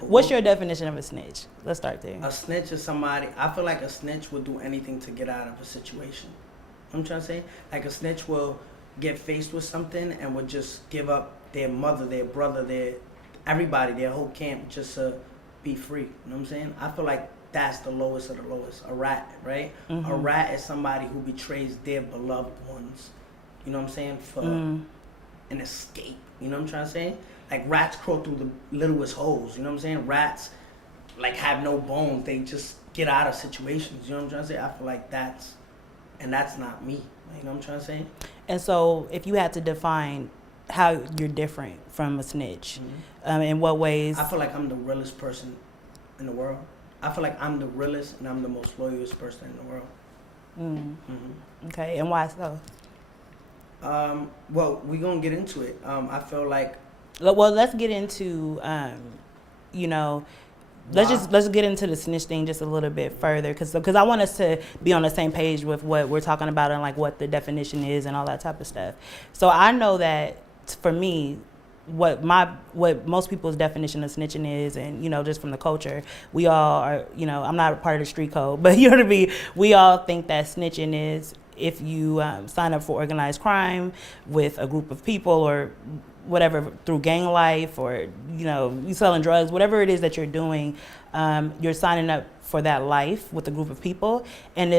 What's your definition of a snitch? Let's start there. A snitch is somebody, I feel like a snitch will do anything to get out of a situation. You know what I'm trying to say? Like a snitch will get faced with something and would just give up their mother, their brother, everybody, their whole camp just to be free. You know what I'm saying? I feel like that's the lowest of the lowest. A rat, right? Mm-hmm. A rat is somebody who betrays their beloved ones. You know what I'm saying? For an escape. You know what I'm trying to say? Like rats crawl through the littlest holes. You know what I'm saying? Rats like have no bones. They just get out of situations. You know what I'm trying to say? I feel like that's not me. You know what I'm trying to say? And so if you had to define how you're different from a snitch, in what ways? I feel like I'm the realest person in the world. I feel like I'm the realest and I'm the most loyalist person in the world. Okay, and why so? Well, we're going to get into it. I feel like... Well, let's get into, let's get into the snitch thing just a little bit further because I want us to be on the same page with what we're talking about and like what the definition is and all that type of stuff. So I know that for me, what most people's definition of snitching is, and just from the culture, we all are, I'm not a part of the street code, but you know what I mean, we all think that snitching is if you sign up for organized crime with a group of people or whatever through gang life or you selling drugs, whatever it is that you're doing, you're signing up for that life with a group of people, and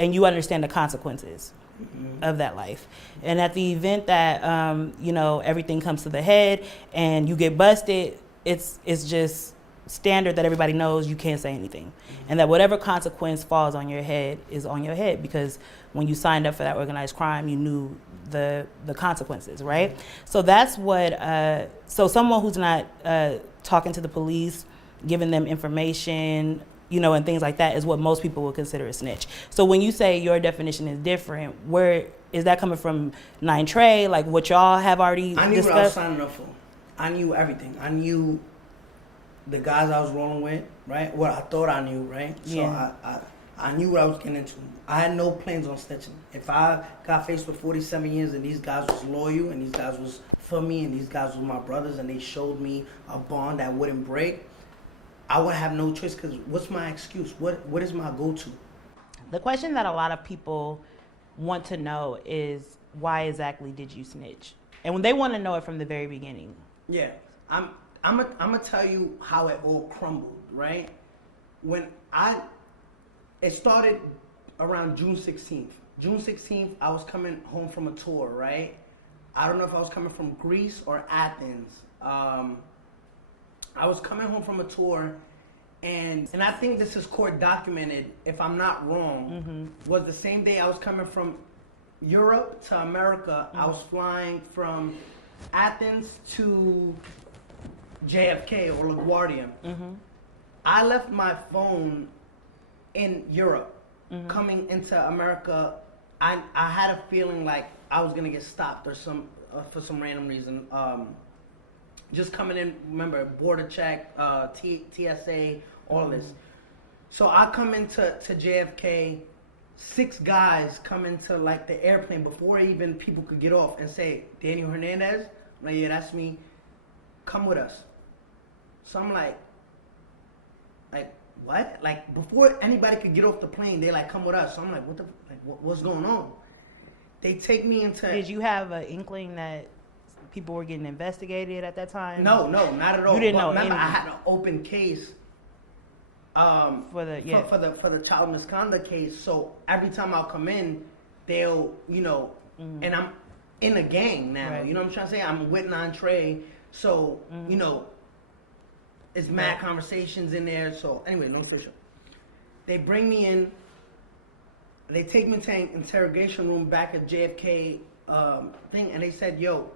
you understand the consequences of that life. And at the event that everything comes to the head and you get busted, it's just standard that everybody knows you can't say anything, and that whatever consequence falls on your head is on your head, because when you signed up for that organized crime, you knew the consequences, right? So that's what so someone who's not talking to the police, giving them information, and things like that is what most people would consider a snitch. So when you say your definition is different, where is that coming from? Nine Trey, like what y'all have already discussed? I knew what I was signing up for. I knew everything. I knew the guys I was rolling with, right? What I thought I knew, right? So yeah. I knew what I was getting into. I had no plans on snitching. If I got faced with 47 years and these guys was loyal and these guys was for me and these guys were my brothers and they showed me a bond that wouldn't break, I would have no choice, because what's my excuse? What is my go-to? The question that a lot of people want to know is, why exactly did you snitch? And when they want to know it from the very beginning. Yeah, I'm gonna tell you how it all crumbled, right? It started around June 16th. June 16th, I was coming home from a tour, right? I don't know if I was coming from Greece or Athens. I was coming home from a tour, and I think this is court documented, if I'm not wrong, was the same day I was coming from Europe to America. I was flying from Athens to JFK or LaGuardia. I left my phone in Europe. Coming into America, I had a feeling like I was gonna get stopped or for some random reason. Just coming in, remember, border check, TSA, all this. So I come into JFK, 6 guys come into like the airplane before even people could get off and say, Daniel Hernandez? I'm like, yeah, that's me. Come with us. So I'm like, what? Like, before anybody could get off the plane, they like, come with us. So I'm like, what's going on? They take me into... Did you have an inkling that people were getting investigated at that time? No, not at all. You didn't know. Remember, I had an open case for the child misconduct case. So every time I'll come in, they'll, and I'm in a gang now. Right. You know what I'm trying to say? I'm with Nine Trey. So, it's mad conversations in there. So anyway, no official. They bring me in. They take me to an interrogation room back at JFK thing, and they said, "Yo,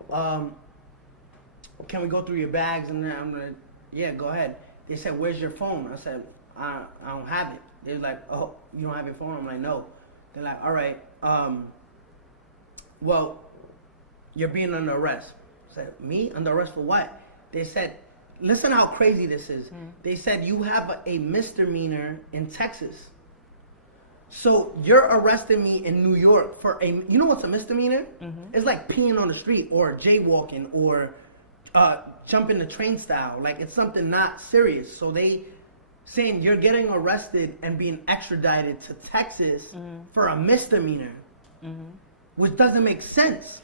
can we go through your bags?" And I'm like, "Yeah, go ahead." They said, "Where's your phone?" I said, "I don't have it." They're like, "Oh, you don't have your phone?" I'm like, "No." They're like, "All right, well, you're being under arrest." I said, "Me? Under arrest for what?" They said, listen how crazy this is. They said, "You have a misdemeanor in Texas. So you're arresting me in New York for you know what's a misdemeanor? It's like peeing on the street or jaywalking or jumping the train style. Like, it's something not serious. So they saying you're getting arrested and being extradited to Texas for a misdemeanor, which doesn't make sense.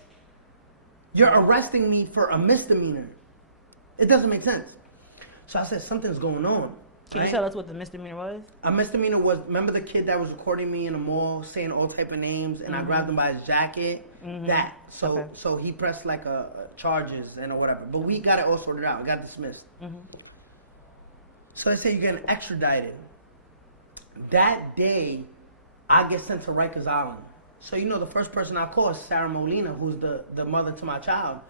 You're arresting me for a misdemeanor. It doesn't make sense. So I said, something's going on. Can you tell us what the misdemeanor was? A misdemeanor was, remember the kid that was recording me in the mall saying all type of names, and I grabbed him by his jacket? That. So he pressed like a charges and or whatever. But we got it all sorted out. We got dismissed. So they say you're getting extradited. That day, I get sent to Rikers Island. So you know the first person I call is Sarah Molina, who's the mother to my child.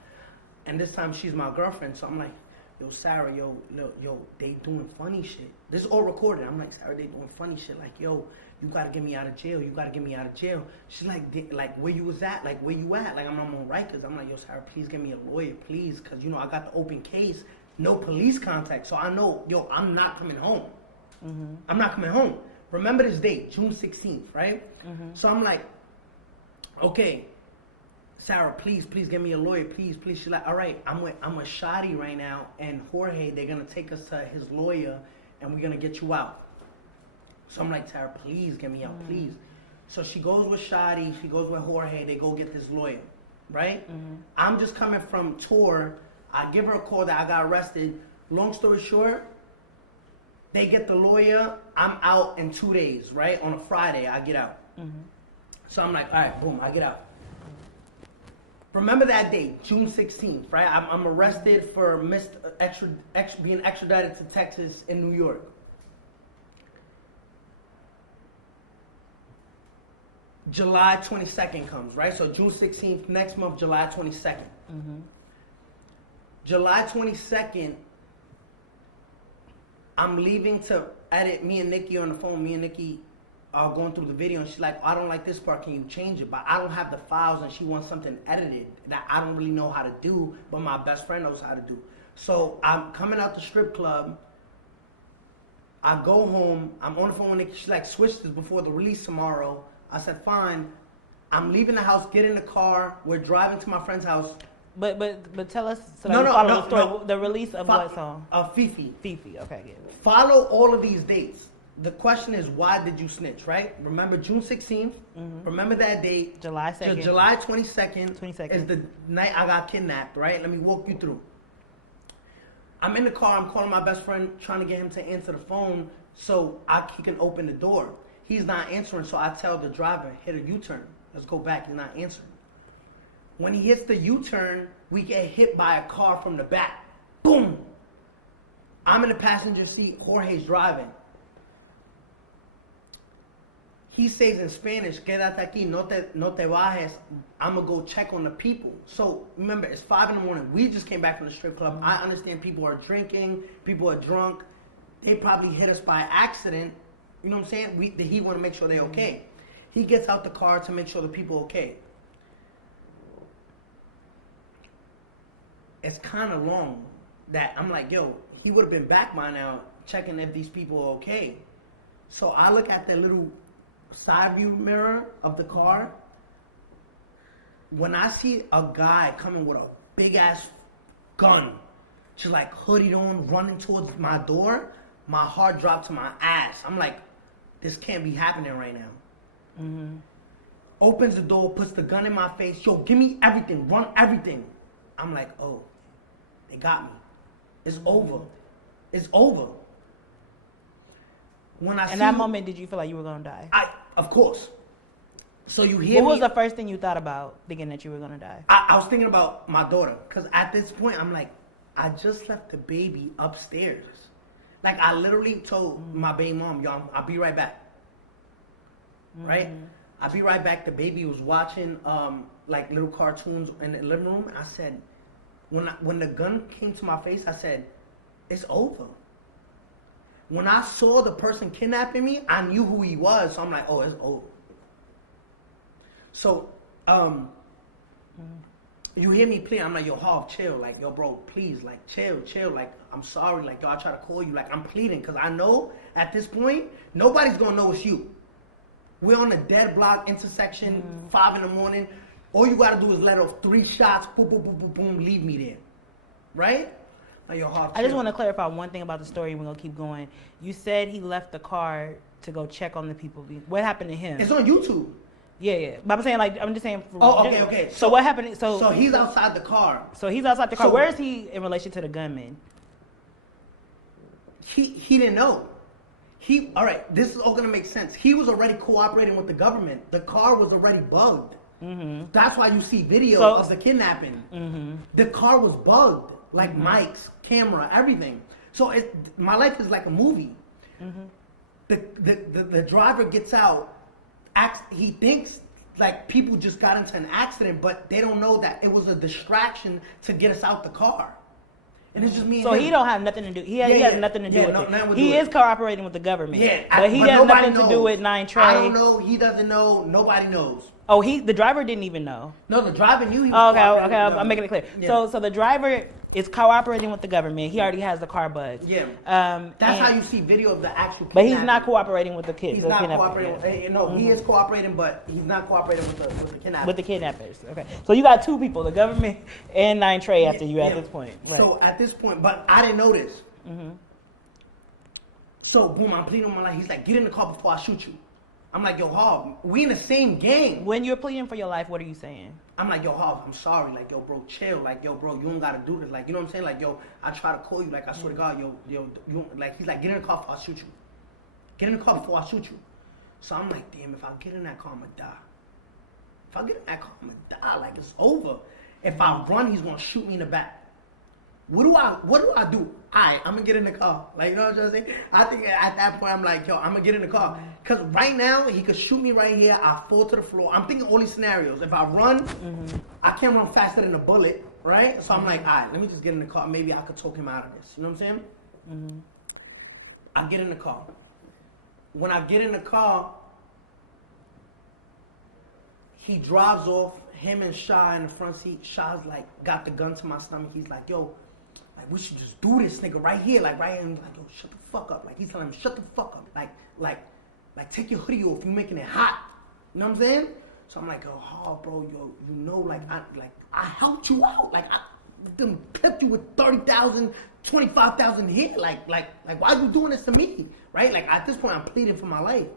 And this time she's my girlfriend. So I'm like, yo, Sarah, yo, they doing funny shit. This is all recorded. I'm like, Sarah, they doing funny shit. Like, yo, you gotta get me out of jail. You gotta get me out of jail. She's like, where you was at? Like, where you at? Like, I'm on Rikers. I'm like, yo, Sarah, please get me a lawyer, please. Because, you know, I got the open case. No police contact. So I know, yo, I'm not coming home. I'm not coming home. Remember this date, June 16th, right? So I'm like, okay, Sarah, please get me a lawyer, please. She's like, all right, I'm with Shadi right now, and Jorge, they're gonna take us to his lawyer, and we're gonna get you out. So I'm like, Sarah, please get me out, please. So she goes with Shadi, she goes with Jorge, they go get this lawyer, right? I'm just coming from tour. I give her a call that I got arrested. Long story short, they get the lawyer. I'm out in 2 days, right? On a Friday, I get out. So I'm like, all right, boom, I get out. Remember that date, June 16th, right? I'm arrested for being extradited to Texas in New York. July 22nd comes, right? So June 16th, next month, July 22nd. July 22nd, I'm leaving to edit. Me and Nikki on the phone. Me and Nikki are going through the video, and she's like, I don't like this part. Can you change it? But I don't have the files, and she wants something edited that I don't really know how to do, but my best friend knows how to do. So I'm coming out the strip club. I go home. I'm on the phone with Nikki. She's like, switch this before the release tomorrow. I said, fine. I'm leaving the house, get in the car. We're driving to my friend's house. But tell us, so that we follow the story. The release of what song? Fifi. Fifi, okay, get it. Follow all of these dates. The question is, why did you snitch, right? Remember June 16th? Remember that date? July 2nd. July 22nd is the night I got kidnapped, right? Let me walk you through. I'm in the car. I'm calling my best friend, trying to get him to answer the phone so he can open the door. He's not answering, so I tell the driver, hit a U-turn. Let's go back. He's not answering. When he hits the U-turn, we get hit by a car from the back. Boom! I'm in the passenger seat. Jorge's driving. He says in Spanish, quédate aquí, no te bajes. I'm going to go check on the people. So, remember, it's 5 in the morning. We just came back from the strip club. I understand people are drinking. People are drunk. They probably hit us by accident. You know what I'm saying? He want to make sure they're okay. He gets out the car to make sure the people are okay. It's kind of long that I'm like, yo, he would have been back by now checking if these people are okay. So I look at the little side view mirror of the car. When I see a guy coming with a big ass gun, just like hoodied on, running towards my door, my heart dropped to my ass. I'm like, this can't be happening right now. Opens the door, puts the gun in my face. Yo, give me everything, run everything. I'm like, oh, they got me. It's over. It's over. When I in that moment, did you feel like you were gonna die? Of course. So you hear What was the first thing you thought about thinking that you were gonna die? I was thinking about my daughter, because at this point, I'm like, I just left the baby upstairs. Like, I literally told my baby mom, yo, I'll be right back. Right? I'll be right back. The baby was watching like little cartoons in the living room. I said, when the gun came to my face, I said, it's over. When I saw the person kidnapping me, I knew who he was. So I'm like, oh, it's over. So, you hear me pleading. I'm like, yo, Harv, chill. Like, yo, bro, please, like, chill. Like, I'm sorry. Like, yo, I try to call you. Like, I'm pleading because I know at this point, nobody's going to know it's you. We're on a dead block intersection, 5 in the morning. All you got to do is let off 3 shots, boom, boom, boom, boom, boom, leave me there. right? Like, yo, Hov, I just chill. want to clarify one thing about the story. We're gonna keep going. You said he left the car to go check on the people. What happened to him? It's on YouTube. Yeah. But I'm saying, like, I'm just saying. Oh, okay. So what happened? So he's outside the car. So he's outside the car. So- Where is he in relation to the gunman? He didn't know. All right, this is all gonna make sense. He was already cooperating with the government. The car was already bugged. Mm-hmm. That's why you see video of the kidnapping. Mm-hmm. The car was bugged, like mics, camera, everything. So my life is like a movie. Mm-hmm. The driver gets out. He thinks like people just got into an accident, but they don't know that it was a distraction to get us out the car. And it's just me and So him. he don't have nothing to do. He has nothing to do with it. He is cooperating with the government. Yeah, but he has nothing to do with Nine Trey. I don't know. He doesn't know. Nobody knows. Oh, the driver didn't even know. No, the driver knew he was. Okay. I'm making it clear. Yeah. So the driver is cooperating with the government. He already has the car bugged. Yeah. That's how you see video of the actual. But he's not cooperating with the kids. He's not cooperating. No, he is cooperating, but he's not cooperating with the kidnappers. With the kidnappers. Okay. So you got two people, the government and Nine Trey after you at this point. Right. So at this point, but I didn't know this. Mm-hmm. So boom, I'm pleading on my life. He's like, get in the car before I shoot you. I'm like, yo, Hov, we in the same gang. When you're pleading for your life, what are you saying? I'm like, yo, Hov, I'm sorry. Like, yo, bro, chill. Like, yo, bro, you don't gotta do this. Like, you know what I'm saying? Like, yo, I try to call you. Like, I swear to God, yo, you like, he's like, get in the car before I shoot you. Get in the car before I shoot you. So I'm like, damn, if I get in that car, I'm gonna die. If I get in that car, I'm gonna die. Like, it's over. If I run, he's gonna shoot me in the back. What do I do? I'm gonna get in the car. Like, you know what I'm trying to say? I think at that point, I'm like, yo, I'm gonna get in the car. Cause right now, he could shoot me right here. I fall to the floor. I'm thinking all these scenarios. If I run, I can't run faster than a bullet, right? So I'm like, all right, let me just get in the car. Maybe I could talk him out of this. You know what I'm saying? I get in the car. When I get in the car, he drives off. Him and Shy in the front seat. Shy's like, got the gun to my stomach. He's like, yo, like, we should just do this, nigga, right here. Like, right here. And he's like, yo, shut the fuck up. Like, he's telling him, shut the fuck up. Like, take your hoodie off. You're making it hot. You know what I'm saying? So I'm like, oh, bro, yo, you know, like, I helped you out. Like, I done clipped you with 30,000, 25,000 hit. Like, why are you doing this to me? Right? Like, at this point, I'm pleading for my life.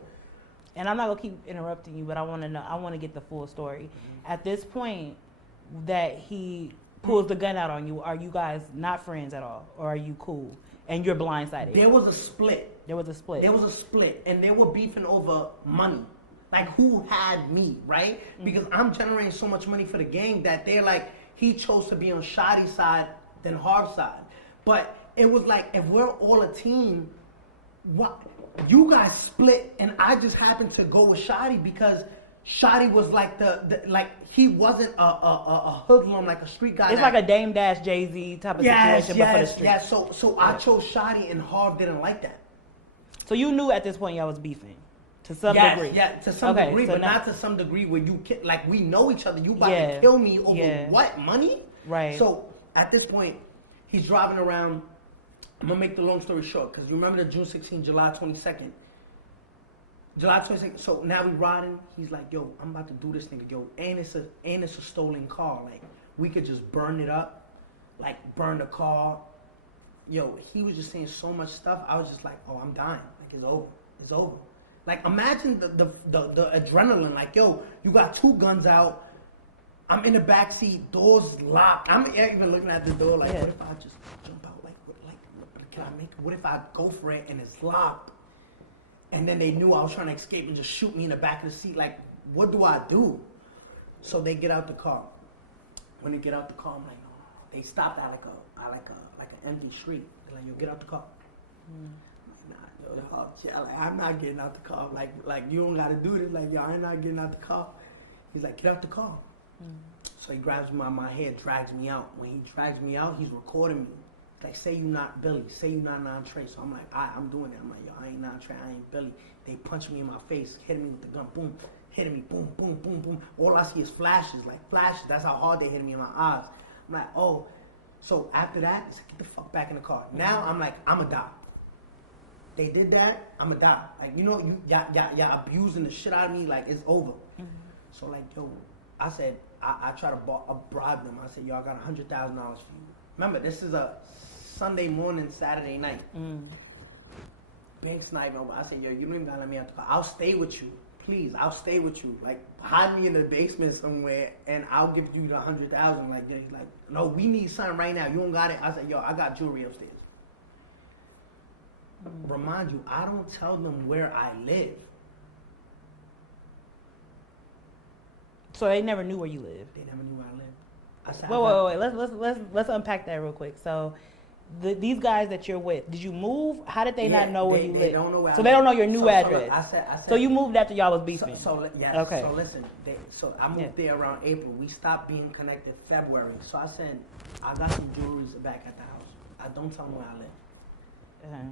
And I'm not gonna keep interrupting you, but I want to know. I want to get the full story. At this point, that he pulls the gun out on you, are you guys not friends at all, or are you cool? And you're blindsided. There was a split. There was a split, and they were beefing over money. Like, who had me, right? Because I'm generating so much money for the gang that they're like, he chose to be on Shadi's side than Harv's side. But it was like, if we're all a team, what? You guys split, and I just happened to go with Shadi because Shadi was like like, he wasn't a hoodlum, like a street guy. It's like a Dame Dash Jay-Z type of situation, but for the street. Yeah, so I chose Shadi, and Harv didn't like that. So you knew at this point y'all was beefing to some degree. Yeah, to some degree, but not to some degree where you like, we know each other. You about to kill me over what? Money? Right. So at this point, he's driving around. I'm gonna make the long story short, because you remember the June 16, July 22nd. July 22nd. So now we riding. He's like, yo, I'm about to do this nigga, yo, and it's a stolen car. Like, we could just burn it up, like burn the car. Yo, he was just saying so much stuff. I was just like, oh, I'm dying. Like, it's over. It's over. Like, imagine the adrenaline. Like, yo, you got two guns out. I'm in the back seat, doors locked. I'm even looking at the door like, what if I just jump out? Can I make it? What if I go for it and it's locked? And then they knew I was trying to escape and just shoot me in the back of the seat. Like, what do I do? So they get out the car. When they get out the car, I'm like, oh. They stopped at like an empty street. They're like, yo, get out the car. I'm like, nah, yo, I'm not getting out the car. Like you don't gotta do this. Like, yo, I'm not getting out the car. He's like, get out the car. So he grabs me by my hair, drags me out. When he drags me out, he's recording me. Like, say you not Billy, say you not Nine Trey. So I'm like, I'm doing it. I'm like, yo, I ain't Nine Trey, I ain't Billy. They punch me in my face, hitting me with the gun, boom, hitting me, boom, boom, boom, boom. All I see is flashes, like flashes. That's how hard they hitting me in my eyes. I'm like, oh. So after that, it's like, get the fuck back in the car. Now I'm like, I'ma die. They did that, I'ma die. Like, you know, y'all abusing the shit out of me, like, it's over. So like, yo, I said, I try to bribe them. I said, yo, I got $100,000 for you. Remember, this is a Sunday morning, Saturday night. Bank sniping over. I said, yo, you don't even gotta let me out the car. I'll stay with you. Please, I'll stay with you. Like, hide me in the basement somewhere, and I'll give you the 100,000. Like, he's like, no, we need something right now. You don't got it. I said, yo, I got jewelry upstairs. Remind you, I don't tell them where I live. So they never knew where you lived. They never knew where I lived. I said, Wait. Let's unpack that real quick. So, these guys that you're with, did you move? How did they not know where you live? They don't know where so they don't know your new address. Look, I said, so you moved after y'all was beefing. Yes. Okay. So listen, I moved there around April. We stopped being connected February. So I said, I got some jewelry back at the house. I don't tell them where I live.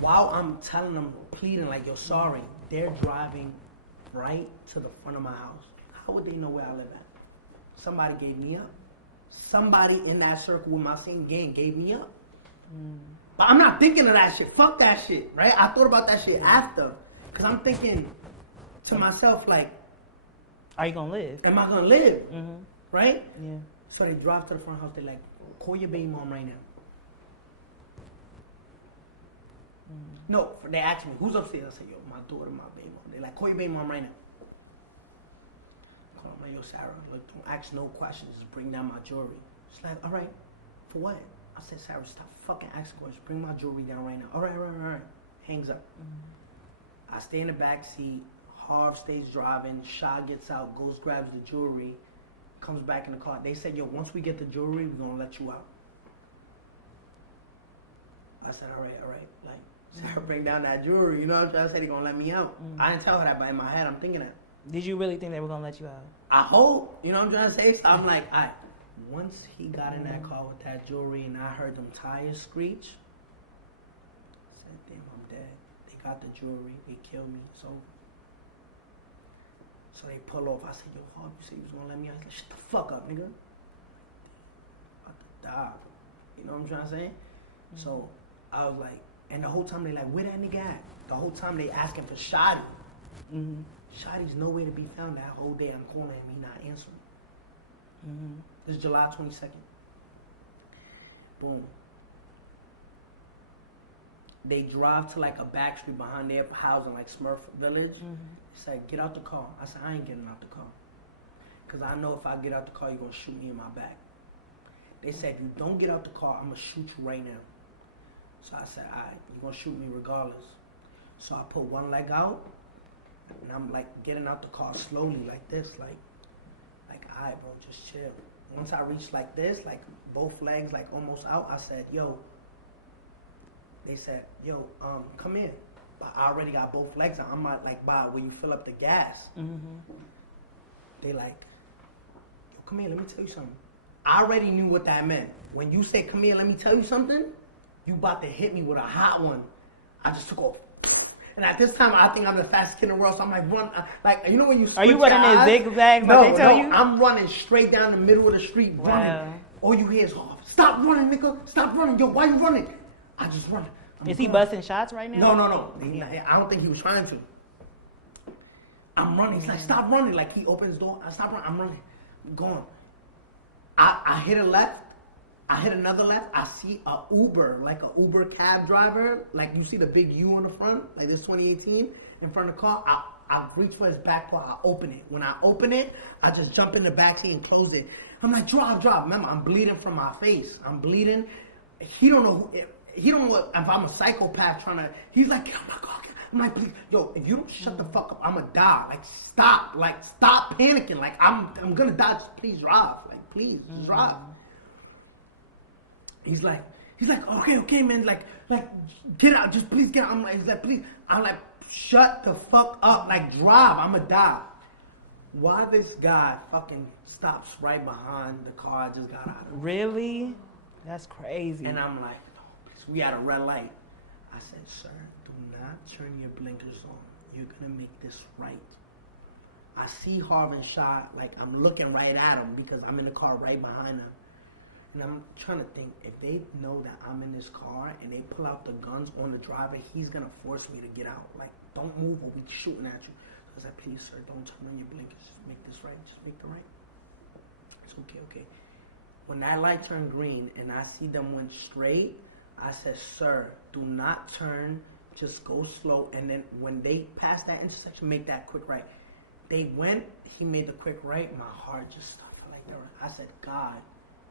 While I'm telling them, pleading like, you're sorry, they're driving right to the front of my house. How would they know where I live at? Somebody gave me up. Somebody in that circle with my same gang gave me up. But I'm not thinking of that shit. Fuck that shit, right? I thought about that shit after. Because I'm thinking to myself, like, are you going to live? Am I going to live? Right? Yeah. So they drive to the front house. They're like, call your baby mom right now. No, they asked me, who's upstairs? I said, yo, my daughter, my baby mom. They're like, call your baby mom right now. Call my, yo, Sarah, look, don't ask no questions. Just bring down my jewelry. She's like, all right, for what? I said, Sarah, stop fucking asking questions. Bring my jewelry down right now. All right. Hangs up. I stay in the back seat. Harv stays driving. Shah gets out, goes, grabs the jewelry, comes back in the car. They said, yo, once we get the jewelry, we're going to let you out. I said, all right. Like, Sarah, bring down that jewelry. You know what I'm trying to say? They're going to let me out. I didn't tell her that, but in my head, I'm thinking that. Did you really think they were going to let you out? I hope. You know what I'm trying to say? So I'm like, all right. Once he got in that car with that jewelry and I heard them tires screech, I said, damn, I'm dead. They got the jewelry. They killed me. So they pull off. I said, yo, Harv, you said you was going to let me out? I said, shut the fuck up, nigga. I'm about to die, bro. You know what I'm trying to say? So I was like, and the whole time they like, where that nigga at? The whole time they asking for Shotty. Shotty's nowhere to be found that whole day. I'm calling him, he not answering. This is July 22nd. Boom. They drive to like a back street behind their house in like Smurf Village. He said, get out the car. I said, I ain't getting out the car. Because I know if I get out the car, you're going to shoot me in my back. They said, you don't get out the car, I'm going to shoot you right now. So I said, all right, you're going to shoot me regardless. So I put one leg out, and I'm like getting out the car slowly like this, like all right, bro, just chill. Once I reached like this, like both legs like almost out, I said, yo. They said, yo, come in. But I already got both legs out. I'm not like by where you fill up the gas. They like, yo, come here, let me tell you something. I already knew what that meant. When you say, come here, let me tell you something, you about to hit me with a hot one. I just took off. And at this time, I think I'm the fastest kid in the world, so I'm like, run. Like, you know when you switch. Are you running in zigzags like they tell you? I'm running straight down the middle of the street, running. All you hear is, oh, stop running, nigga. Stop running. Yo, why you running? I just run. Is he busting shots right now? No. I don't think he was trying to. I'm running. He's like, stop running. Like, he opens the door. I stop running. I'm running. I'm going. I hit a left. I hit another left. I see a Uber, like a Uber cab driver. Like you see the big U on the front, like this 2018 in front of the car. I reach for his back part. I open it. When I open it, I just jump in the back seat and close it. I'm like, drive. Remember, I'm bleeding from my face. I'm bleeding. He don't know. He don't know if I'm a psychopath trying to. He's like, oh my God. I'm like, please, yo, if you don't shut the fuck up, I'ma die. Like, stop panicking. Like, I'm gonna die. Just please drive. Like, please, just drive. He's like, okay, man, like, get out, just please get out. He's like, please. I'm like, shut the fuck up, like, drive, I'ma die. Why this guy fucking stops right behind the car I just got out of? Really? That's crazy. And I'm like, no, please, we at a red light. I said, sir, do not turn your blinkers on. You're gonna make this right. I see Harvin shot, like, I'm looking right at him because I'm in the car right behind him. And I'm trying to think, if they know that I'm in this car and they pull out the guns on the driver, he's going to force me to get out. Like, don't move or we're shooting at you. So I was like, please, sir, don't turn on your blinkers. Just make this right. Just make the right. It's okay. When that light turned green and I see them went straight, I said, sir, do not turn, just go slow. And then when they passed that intersection, make that quick right. They went, he made the quick right, my heart just stopped like that. I said, God,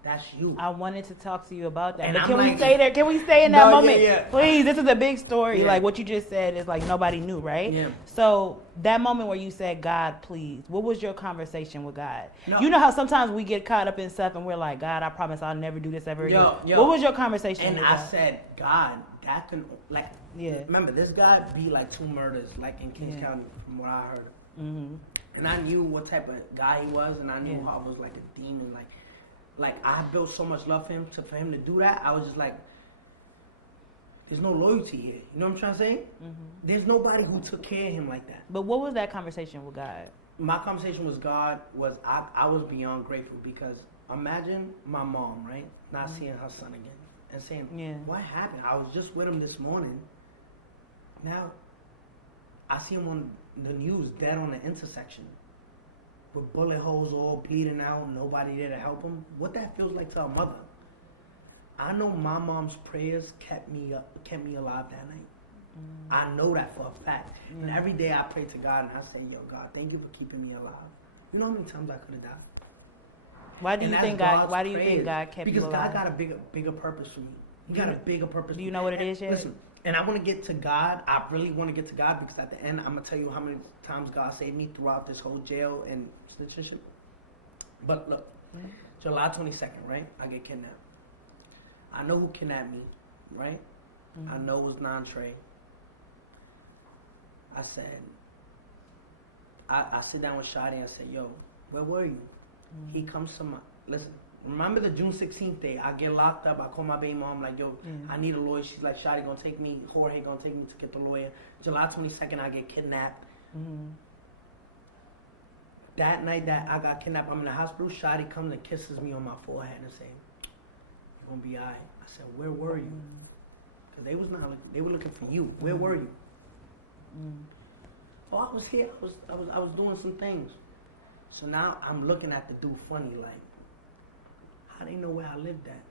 that's you. I wanted to talk to you about that. And But I'm can we like, stay there? Can we stay in that No, moment? yeah. Please, this is a big story. Yeah. Like what you just said is like nobody knew, right? Yeah. So that moment where you said, God, please, what was your conversation with God? No. You know how sometimes we get caught up in stuff and we're like, God, I promise I'll never do this ever again. Yo. What was your conversation And with I God? said, God, that can, like, Yeah. remember, this guy beat like 2 murders, like in Kings Yeah. County, from what I heard. Mm-hmm. And I knew what type of guy he was, and I knew Yeah. how it was like a demon. Like I built so much love for him. For him to do that, I was just like, there's no loyalty here. You know what I'm trying to say? Mm-hmm. There's nobody who took care of him like that. But what was that conversation with God? My conversation with God was I was beyond grateful, because imagine my mom, right, not seeing her son again and saying, Yeah. what happened? I was just with him this morning. Now I see him on the news dead on the intersection with bullet holes all bleeding out, nobody there to help him. What that feels like to a mother. I know my mom's prayers kept me alive that night. I know that for a fact. And every day I pray to God and I say, yo, God, thank you for keeping me alive. You know how many times I could have died? Why do And you that's think God? God's Why do you think prayers. God kept Because you alive? God got a bigger purpose for me. He got a bigger purpose. Do you know what it is yet? Listen, and I want to get to God. I really want to get to God, because at the end, I'm gonna tell you how many times God saved me throughout this whole jail and snitching shit. But look, July 22nd, right? I get kidnapped. I know who kidnapped me, right? I know it was Nine Trey. I said, I sit down with Shadi. I said, yo, where were you? He comes to my, listen, remember the June 16th day? I get locked up. I call my baby mom, like, yo, I need a lawyer. She's like, Shadi gonna take me, Jorge gonna take me to get the lawyer. July 22nd, I get kidnapped. That night that I got kidnapped, I'm in the hospital. Shadi comes and kisses me on my forehead and say, you're gonna be all right. I said, where were you? Because they was not looking, they were looking for you. Where were you? Oh, I was here. I was doing some things. So now I'm looking at the dude funny, like, how they know where I lived at?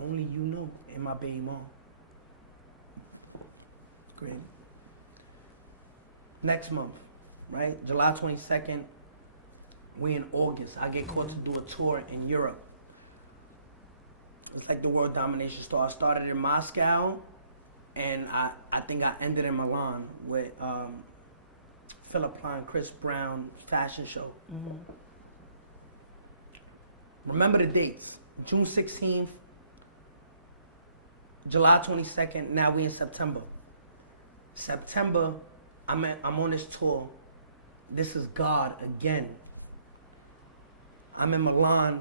Only you know, and my baby mom. Great. Next month, right? July 22nd, we in August. I get called to do a tour in Europe. It's like the world domination tour. I started in Moscow, and I think I ended in Milan with Philip Klein, Chris Brown fashion show. Remember the dates. June 16th, July 22nd, now we in September. September, I'm on this tour. This is God again. I'm in Milan.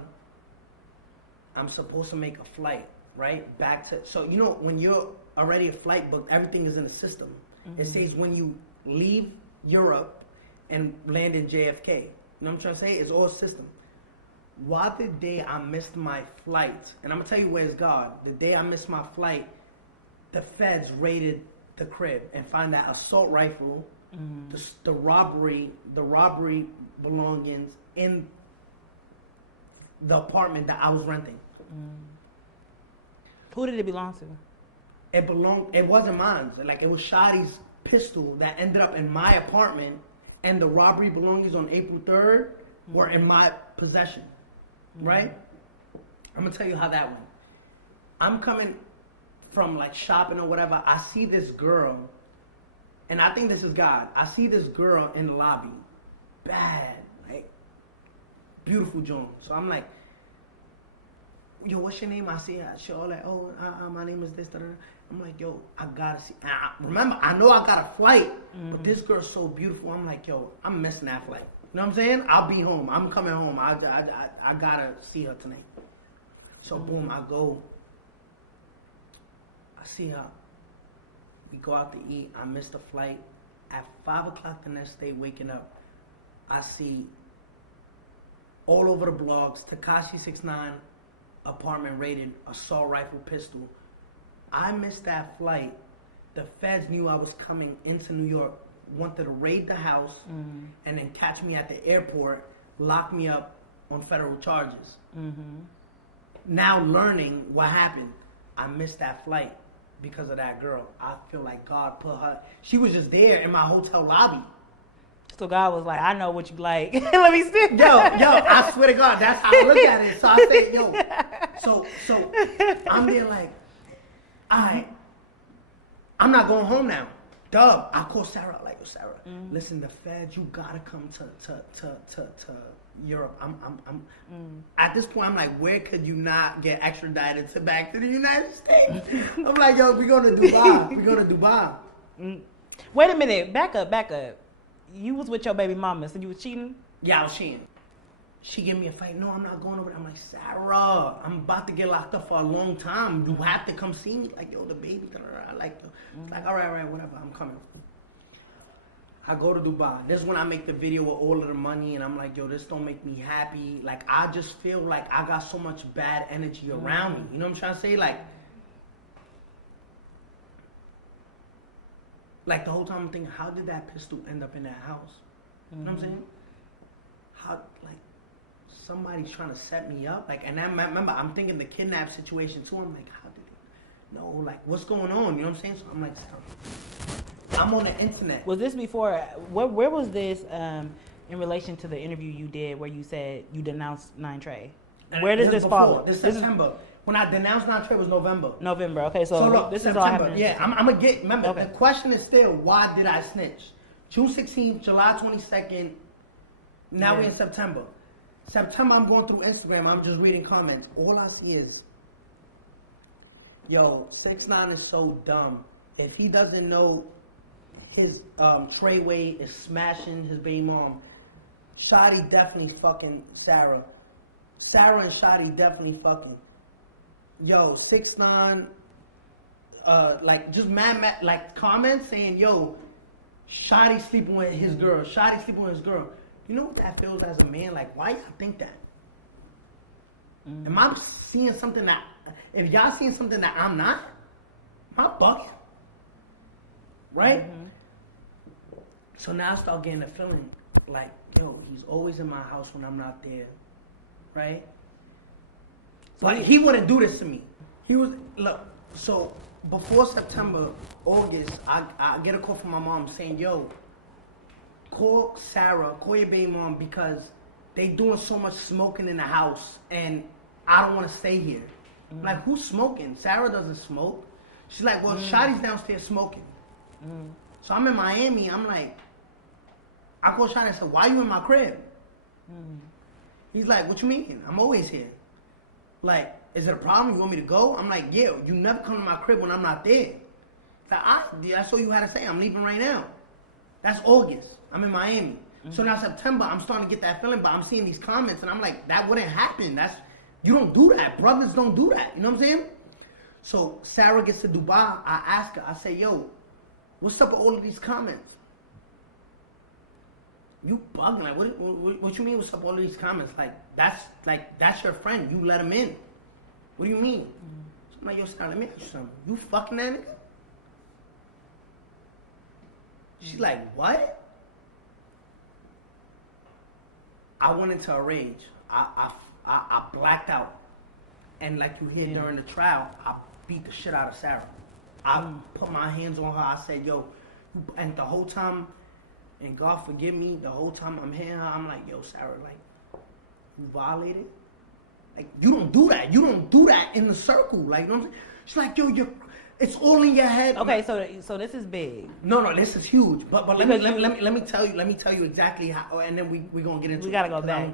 I'm supposed to make a flight, right? Back to, so you know when you're already a flight booked, everything is in the system. It says when you leave Europe and land in JFK. You know what I'm trying to say? It's all system. Why the day I missed my flight, and I'm gonna tell you where's God. The day I missed my flight, the feds raided the crib and find that assault rifle, the robbery belongings in the apartment that I was renting. Who did it belong to? It wasn't mine. Like, it was Shadi's pistol that ended up in my apartment, and the robbery belongings on April 3rd were in my possession. Right? I'm gonna tell you how that went. I'm coming from like shopping or whatever. I see this girl, and I think this is God. I see this girl in the lobby, bad, like beautiful Joan. So I'm like, yo, what's your name? I see her. She all like, oh, my name is this. Da, da, da. I'm like, yo, I gotta see. Remember, I know I got a flight, but this girl's so beautiful. I'm like, yo, I'm missing that flight. You know what I'm saying? I'll be home. I'm coming home. I gotta see her tonight. So boom, I go. I see her. We go out to eat. I missed the flight. At 5 o'clock the next day, waking up, I see all over the blogs, Tekashi 6ix9ine apartment raided, assault rifle, pistol. I missed that flight. The feds knew I was coming into New York, wanted to raid the house and then catch me at the airport, lock me up, on federal charges. Mm-hmm. Now learning what happened, I missed that flight because of that girl. I feel like God put her. She was just there in my hotel lobby. So God was like, I know what you like. Let me see. Yo, I swear to God, that's how I look at it. So I said, yo, so I'm there like, I'm not going home now. Dub, I call Sarah like, yo, Sarah, listen, the feds, you gotta come to Europe. At this point, I'm like, where could you not get extradited back to the United States? I'm like, yo, we going to Dubai. Wait a minute, back up. You was with your baby mama, so you was cheating? Yeah, I was cheating. She gave me a fight. No, I'm not going over there. I'm like, Sarah, I'm about to get locked up for a long time. You have to come see me. Like, yo, the baby. I like, it's like, all right, whatever. I'm coming. I go to Dubai. This is when I make the video with all of the money, and I'm like, yo, this don't make me happy. Like, I just feel like I got so much bad energy around me. You know what I'm trying to say? Like the whole time I'm thinking, how did that pistol end up in that house? You know what I'm saying? How, like, somebody's trying to set me up? Like, and I remember, I'm thinking the kidnap situation too. I'm like, how did it? No, like, what's going on? You know what I'm saying? So I'm like, I'm on the internet. Was this before, where was this in relation to the interview you did where you said you denounced Nine Trey? Where does this fall? This September. When I denounced Nine Trey was November. November, okay, so look, this September, is all happening. Yeah, I'm gonna get, remember, Okay. the question is still, why did I snitch? June 16th, July 22nd, now we're in September. September, I'm going through Instagram, I'm just reading comments. All I see is, yo, 6ix9ine is so dumb. If he doesn't know his Treyway is smashing his baby mom, Shotty definitely fucking Sarah. Sarah and Shotty definitely fucking. Yo, 6ix9ine, like, just mad, like, comments saying, yo, Shotty sleeping with his girl. Shotty sleeping with his girl. You know what that feels as a man? Like, why y'all think that? Am I seeing something that, if y'all seeing something that I'm not, am I bugging? Right? So now I start getting the feeling like, yo, he's always in my house when I'm not there. Right? So like, he wouldn't do this to me. He was, look, so before September, August, I get a call from my mom saying, yo, call Sarah, call your baby mom because they doing so much smoking in the house and I don't want to stay here. I'm like, who's smoking? Sarah doesn't smoke. She's like, well, Shotty's downstairs smoking. So I'm in Miami. I'm like, I call Shotty and said, why you in my crib? He's like, what you mean? I'm always here. Like, is it a problem? You want me to go? I'm like, yeah, you never come to my crib when I'm not there. Like, that's all you had to say. I'm leaving right now. That's August. I'm in Miami. So now September, I'm starting to get that feeling, but I'm seeing these comments, and I'm like, that wouldn't happen. You don't do that. Brothers don't do that. You know what I'm saying? So Sarah gets to Dubai. I ask her, I say, yo, what's up with all of these comments? You bugging. Like, what you mean what's up with all of these comments? That's your friend. You let him in. What do you mean? So I'm like, yo, Sarah, let me ask you something. You fucking that nigga? She's like, what? I went into a rage. I blacked out. And like you hear during the trial, I beat the shit out of Sarah. I put my hands on her. I said, yo, and the whole time, and God forgive me, the whole time I'm hitting her, I'm like, yo, Sarah, like, you violated? Like, you don't do that. You don't do that in the circle. Like, you know what I'm saying? She's like, yo, it's all in your head. Okay, so this is big. No, this is huge. But let me tell you exactly how, and then we gonna get into. We gotta go back.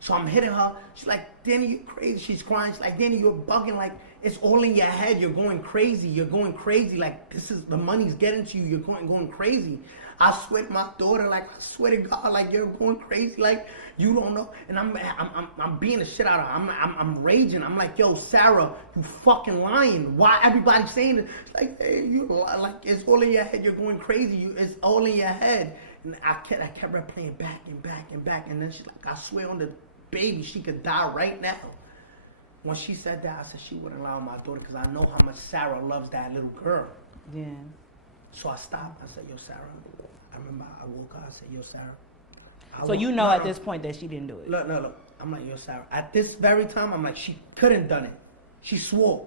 So I'm hitting her. She's like, Danny, you crazy. She's crying. She's like, Danny, you're bugging. Like, it's all in your head. You're going crazy. You're going crazy. Like, this is the money's getting to you. You're going crazy. I swear to my daughter, like, I swear to God, like, you're going crazy. Like, you don't know. And I'm beating the shit out of her. I'm raging. I'm like, yo, Sarah, you fucking lying. Why everybody's saying it? It's like, hey, you like, it's all in your head. You're going crazy. It's all in your head. And I kept replaying back and back and back. And then she's like, I swear on the baby, she could die right now. When she said that, I said she wouldn't allow my daughter because I know how much Sarah loves that little girl. Yeah. So I stopped. I said, yo, Sarah. I remember I woke up. I said, yo, Sarah. So you know at this point that she didn't do it. Look. I'm like, yo, Sarah. At this very time, I'm like, she couldn't done it. She swore.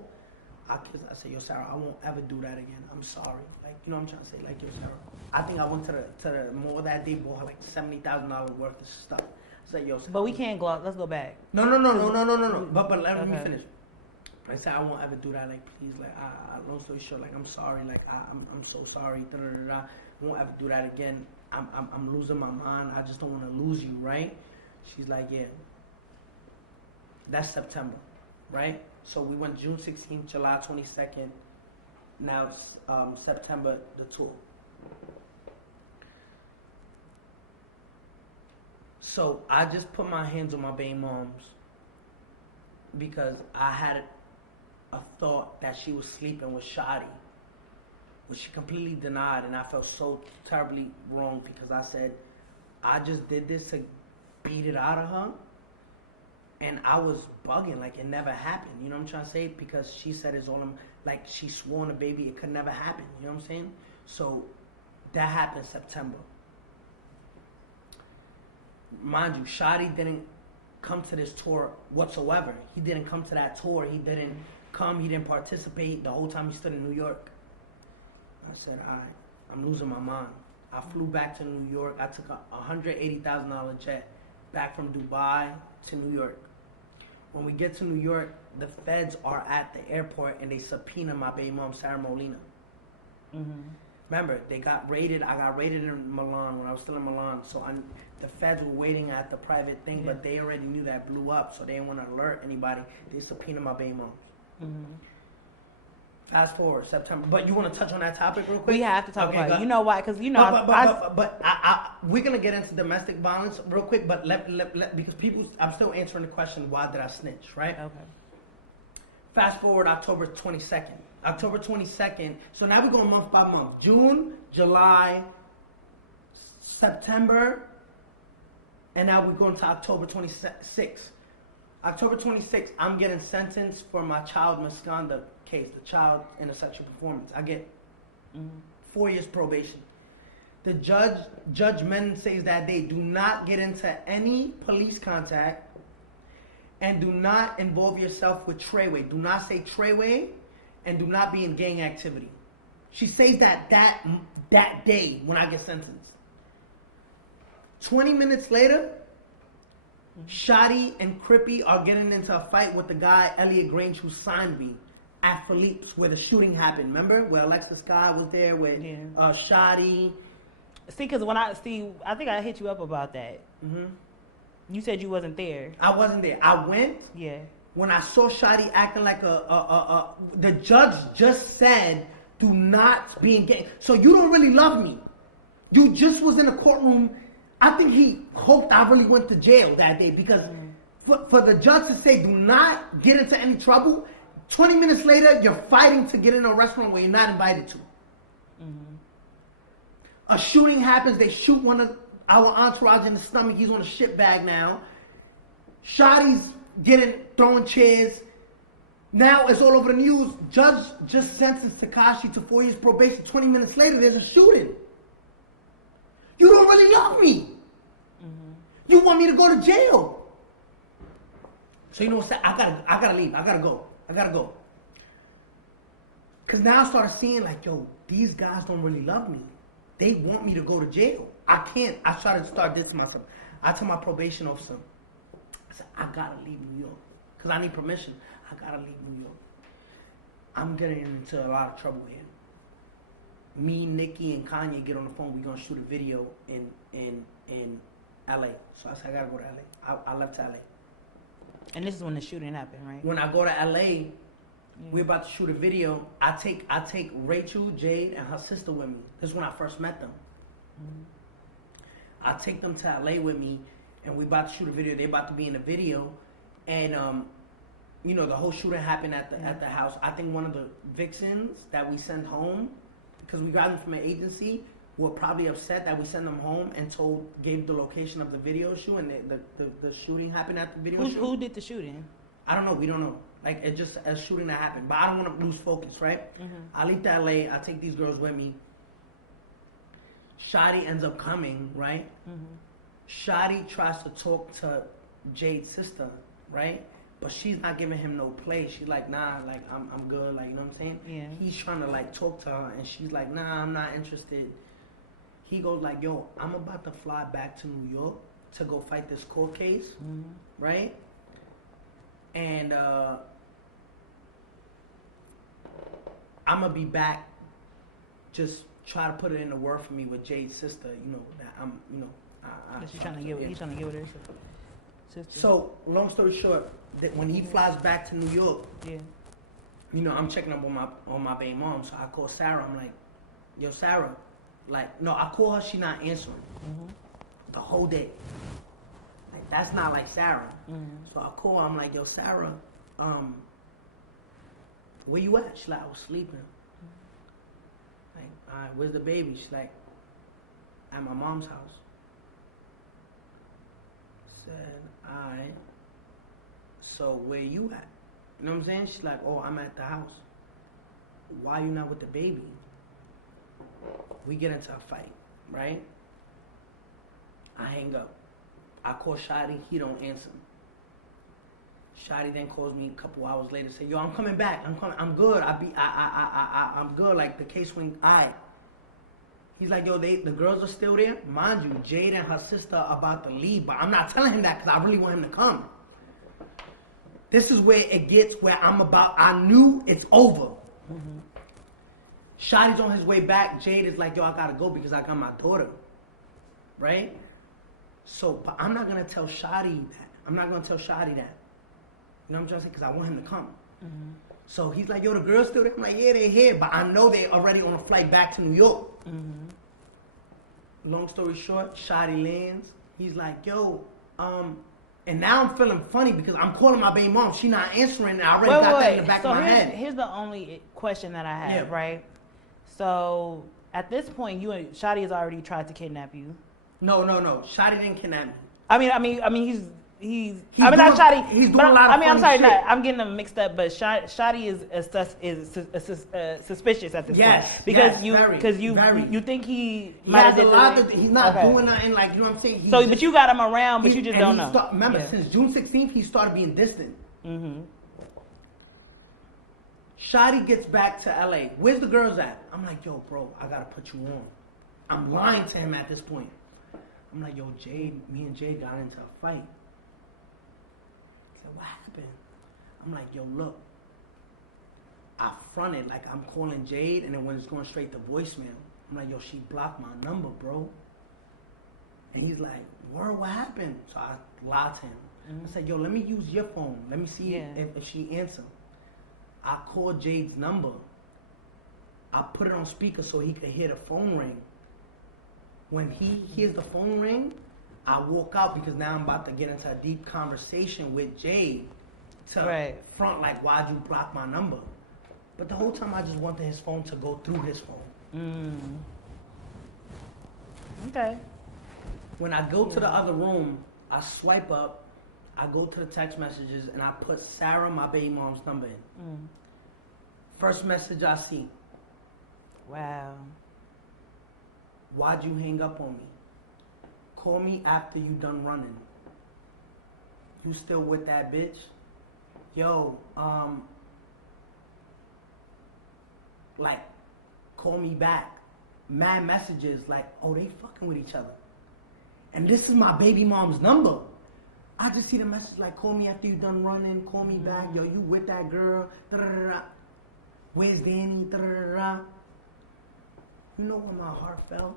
I said, yo, Sarah, I won't ever do that again. I'm sorry. Like, you know what I'm trying to say? Like, yo, Sarah. I think I went to the mall that day, bought her like $70,000 worth of stuff. I said, yo, Sarah. But we can't gloss. Let's go back. No. But let me finish. I said, I won't ever do that. Like, please, like, long story short, like, I'm sorry. Like, I'm so sorry. I won't ever do that again. I'm losing my mind. I just don't want to lose you, right? She's like, yeah. That's September, right? So we went June 16th, July 22nd. Now September, the tour. So I just put my hands on my baby moms because I had a thought that she was sleeping with Shadi, which she completely denied, and I felt so terribly wrong because I said, I just did this to beat it out of her. And I was bugging, like it never happened. You know what I'm trying to say? Because she said it's all, like she swore on the baby, it could never happen. You know what I'm saying? So that happened September. Mind you, Shadi didn't come to this tour whatsoever. He didn't come to that tour. He didn't come. He didn't participate the whole time he stood in New York. I said, all right, I'm losing my mind. I flew back to New York. I took a $180,000 jet back from Dubai to New York. When we get to New York, the feds are at the airport and they subpoena my baby mom, Sarah Molina. Mm-hmm. Remember, they got raided. I got raided in Milan when I was still in Milan. So the feds were waiting at the private thing, but they already knew that blew up, so they didn't want to alert anybody. They subpoenaed my baby moms. Mm-hmm. Fast forward September, but you want to touch on that topic real quick? We have to talk about it. You know why? Because you know, but we're gonna get into domestic violence real quick. But let because people, I'm still answering the question. Why did I snitch? Right. Okay. Fast forward October 22nd. October 22nd. So now we're going month by month. June, July, September, and now we're going to October 26th. October 26th, I'm getting sentenced for my child misconduct case, the child in a sexual performance. I get 4 years probation. The Judge Men says that they do not get into any police contact and do not involve yourself with Treyway. Do not say Treyway and do not be in gang activity. She says that day when I get sentenced. 20 minutes later, Shadi and Crippy are getting into a fight with the guy, Elliot Grange, who signed me at Philippe's where the shooting happened. Remember? Where Alexis Scott was there, where Shadi. See, because I think I hit you up about that. Mm-hmm. You said you wasn't there. I wasn't there. I went. Yeah. When I saw Shadi acting like the judge just said, do not be in gang. So you don't really love me. You just was in a courtroom. I think he hoped I really went to jail that day because for the judge to say, do not get into any trouble, 20 minutes later, you're fighting to get in a restaurant where you're not invited to. Mm-hmm. A shooting happens. They shoot one of our entourage in the stomach. He's on a shit bag now. Shadi's throwing chairs. Now it's all over the news. Judge just sentenced Tekashi to 4 years probation. 20 minutes later, there's a shooting. You don't really love me. Mm-hmm. You want me to go to jail. So you know what? I gotta leave. I gotta go. Cause now I started seeing like, yo, these guys don't really love me. They want me to go to jail. I can't. I started to start this to myself. I told my probation officer, I said, I gotta leave New York. Cause I need permission. I gotta leave New York. I'm getting into a lot of trouble here. Me, Nikki, and Kanye get on the phone. We're gonna shoot a video in LA. So I said, I gotta go to LA. I left to LA. And this is when the shooting happened, right? When I go to LA, we're about to shoot a video. I take Rachel, Jade, and her sister with me. This is when I first met them. I take them to LA with me, and we about to shoot a video. They're about to be in a video, and the whole shooting happened at the house. I think one of the vixens that we sent home, because we got them from an agency, were probably upset that we sent them home and gave the location of the video shoot, and the shooting happened at the video shoot. Who did the shooting? I don't know. We don't know. Like, it's just a shooting that happened. But I don't want to lose focus, right? Mm-hmm. I leave to LA. I take these girls with me. Shadi ends up coming, right? Mm-hmm. Shotty tries to talk to Jade's sister, right? But she's not giving him no play. She's like, nah, like I'm good, like, you know what I'm saying? Yeah. He's trying to like talk to her, and she's like, nah, I'm not interested. He goes like, yo, I'm about to fly back to New York to go fight this court case, right? And I'm gonna be back. Just try to put it in the word for me with Jade's sister. You know that I'm, you know, He's trying to get with her sister. So long story short, that when he flies back to New York, yeah, you know, I'm checking up on my baby mom. So I call Sarah. I'm like, yo, Sarah. Like, no, I call her. She not answering the whole day. Like, that's not like Sarah. So I call her. I'm like, yo, Sarah, where you at? She's like, I was sleeping. Like, all right, where's the baby? She's like, at my mom's house. Said, all right. So where you at? You know what I'm saying? She's like, oh, I'm at the house. Why you not with the baby? We get into a fight, right? I hang up. I call Shotty. He don't answer. Shotty then calls me a couple hours later. Say, yo, I'm coming back. I'm coming. I'm good. I'm good. Like the case went. Alright. He's like, yo, the girls are still there. Mind you, Jade and her sister are about to leave, but I'm not telling him that because I really want him to come. This is where it gets where I knew it's over. Shotty's on his way back. Jade is like, yo, I gotta go because I got my daughter. Right? So, but I'm not gonna tell Shotty that. I'm not gonna tell Shotty that. You know what I'm trying to say? Because I want him to come. So he's like, yo, the girls still there? I'm like, yeah, they're here. But I know they're already on a flight back to New York. Long story short, Shotty lands. He's like, yo, and now I'm feeling funny because I'm calling my baby mom. She not answering, and I already got that in the back of my head. Here's the only question that I have, right? So at this point, you and Shotty has already tried to kidnap you. No. Shotty didn't kidnap me. I mean, he's He's not Shotty. He's doing a lot of I'm sorry, shit. I'm getting them mixed up. But Shotty is suspicious at this point because you think he might have did the he's not doing nothing, like, you know what I'm saying. But you got him around, but you just don't know. Remember, since June 16th, he started being distant. Shotty gets back to LA. Where's the girls at? I'm like, yo, bro, I gotta put you on. I'm lying to him at this point. I'm like, yo, me and Jade got into a fight. What happened? I'm like, yo, look. I fronted like I'm calling Jade, and then when it's going straight to voicemail, I'm like, yo, she blocked my number, bro. And he's like, what happened? So I lied to him. I said, yo, let me use your phone. Let me see if she answers. I called Jade's number. I put it on speaker so he could hear the phone ring. When he hears the phone ring, I walk out because now I'm about to get into a deep conversation with Jade to front like, why'd you block my number? But the whole time I just wanted his phone to go through his phone. Okay. When I go to the other room, I swipe up, I go to the text messages, and I put Sarah, my baby mom's number in. First message I see. Wow. Why'd you hang up on me? Call me after you done running. You still with that bitch? Yo, like, call me back. Mad messages like, oh, they fucking with each other. And this is my baby mom's number. I just see the message like, call me after you done running. Call me back. Yo, you with that girl. Da-da-da-da. Where's Danny? Da-da-da-da. You know where my heart fell?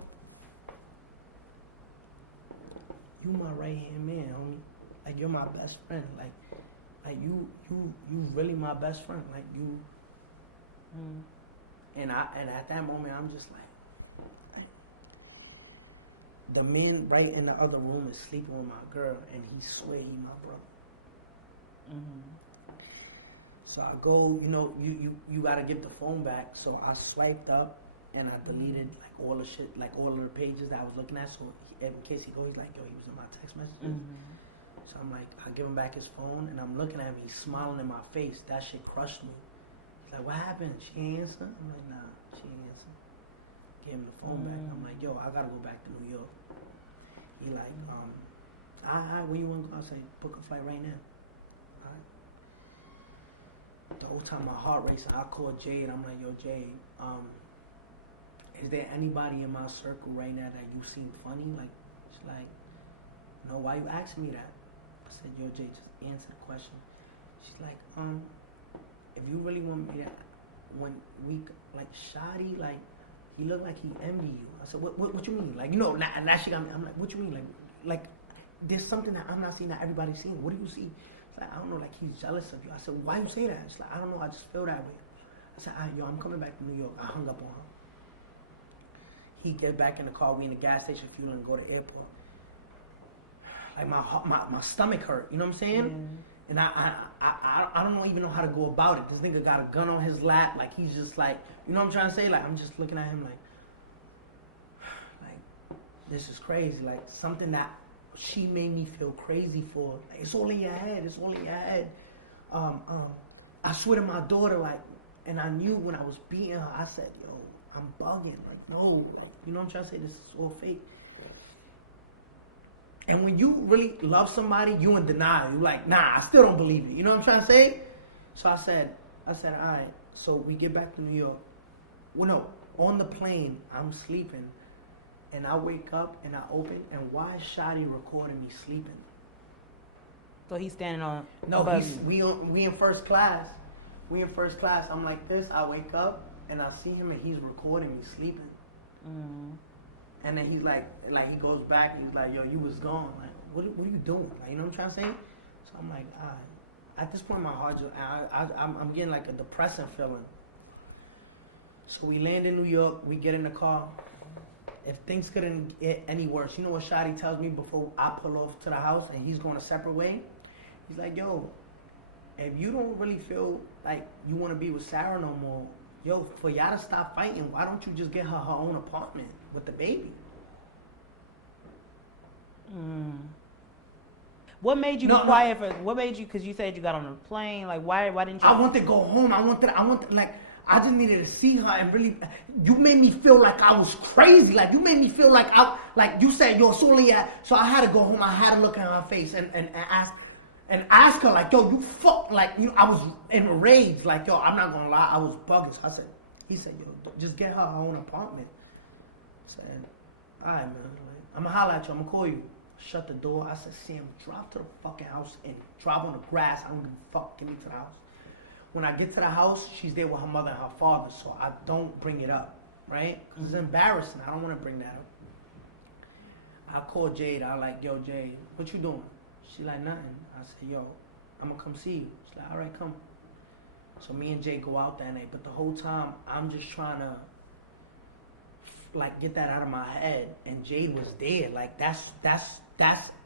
You my right hand man, homie. Like, you're my best friend. Like you really my best friend. Like, you. And at that moment, I'm just like, the man right in the other room is sleeping with my girl, and he swear he my brother. So I go, you know, you gotta give the phone back. So I swiped up, and I deleted like all the shit, like all of the pages that I was looking at. So in case he goes, he's like, yo, he was in my text messages. So I'm like, I give him back his phone, and I'm looking at him. He's smiling in my face. That shit crushed me. He's like, what happened? She ain't answer? I'm like, nah, she ain't answer. Gave him the phone back. I'm like, yo, I gotta go back to New York. He like, where you want to go? I say, book a flight right now. All right. The whole time my heart racing, I call Jade. I'm like, yo, Jade, is there anybody in my circle right now that you seem funny? Like, she's like, no, why you asking me that? I said, yo, Jade, just answer the question. She's like, if you really want me to, when we, like, Shadi, like, he looked like he envy you. I said, what you mean? Like, you know, now she got me, I'm like, what you mean? Like, there's something that I'm not seeing that everybody's seeing. What do you see? She's like, I don't know, like, he's jealous of you. I said, why you say that? She's like, I don't know, I just feel that way. I said, all right, yo, I'm coming back to New York. I hung up on her. He get back in the car, we in the gas station fueling and go to the airport. Like, my stomach hurt, you know what I'm saying? Yeah. And I don't even know how to go about it. This nigga got a gun on his lap, like he's just like, you know what I'm trying to say? Like, I'm just looking at him like, this is crazy. Like, something that she made me feel crazy for. Like, it's all in your head. It's all in your head. I swear to my daughter, like, and I knew when I was beating her, I said, yo, I'm bugging. Like, no, you know what I'm trying to say? This is all fake. And when you really love somebody, you in denial. You like, nah, I still don't believe it. You know what I'm trying to say? So I said, all right. So we get back to New York. Well, no, on the plane, I'm sleeping. And I wake up and I open, and why is Shadi recording me sleeping? So he's standing on. No, we in first class. We in first class. I'm like this. I wake up and I see him, and he's recording me sleeping. Mm. And then he's like he goes back and he's like, yo, you was gone. Like, what are you doing? Like, you know what I'm trying to say? So I'm like, at this point, my heart just, I'm getting like a depressing feeling. So we land in New York. We get in the car. If things couldn't get any worse, you know what Shadi tells me before I pull off to the house and he's going a separate way? He's like, yo, if you don't really feel like you want to be with Sarah no more, yo, for y'all to stop fighting, why don't you just get her own apartment with the baby? What made you be quiet for? What made you? Because you said you got on a plane. Like, why didn't you? I wanted to go home. I wanted like, I just needed to see her and really. You made me feel like I was crazy. Like, you made me feel like like you said, yo, so I had to go home. I had to look at her face and ask her, like, yo, you fuck, like, you know, I was enraged, like, yo, I'm not gonna lie, I was bugging. So he said, yo, just get her own apartment. I said, all right, man, like, I'm gonna holler at you, I'm gonna call you. Shut the door. I said, Sam, drive to the fucking house and drive on the grass. I don't give a fuck, get me to the house. When I get to the house, she's there with her mother and her father, so I don't bring it up, right? Because it's embarrassing. I don't want to bring that up. I call Jade. I like, yo, Jade, what you doing? She like, nothing. I said, yo, I'm going to come see you. She's like, all right, come. So me and Jade go out that night, but the whole time, I'm just trying to, like, get that out of my head. And Jade was there. Like, that's,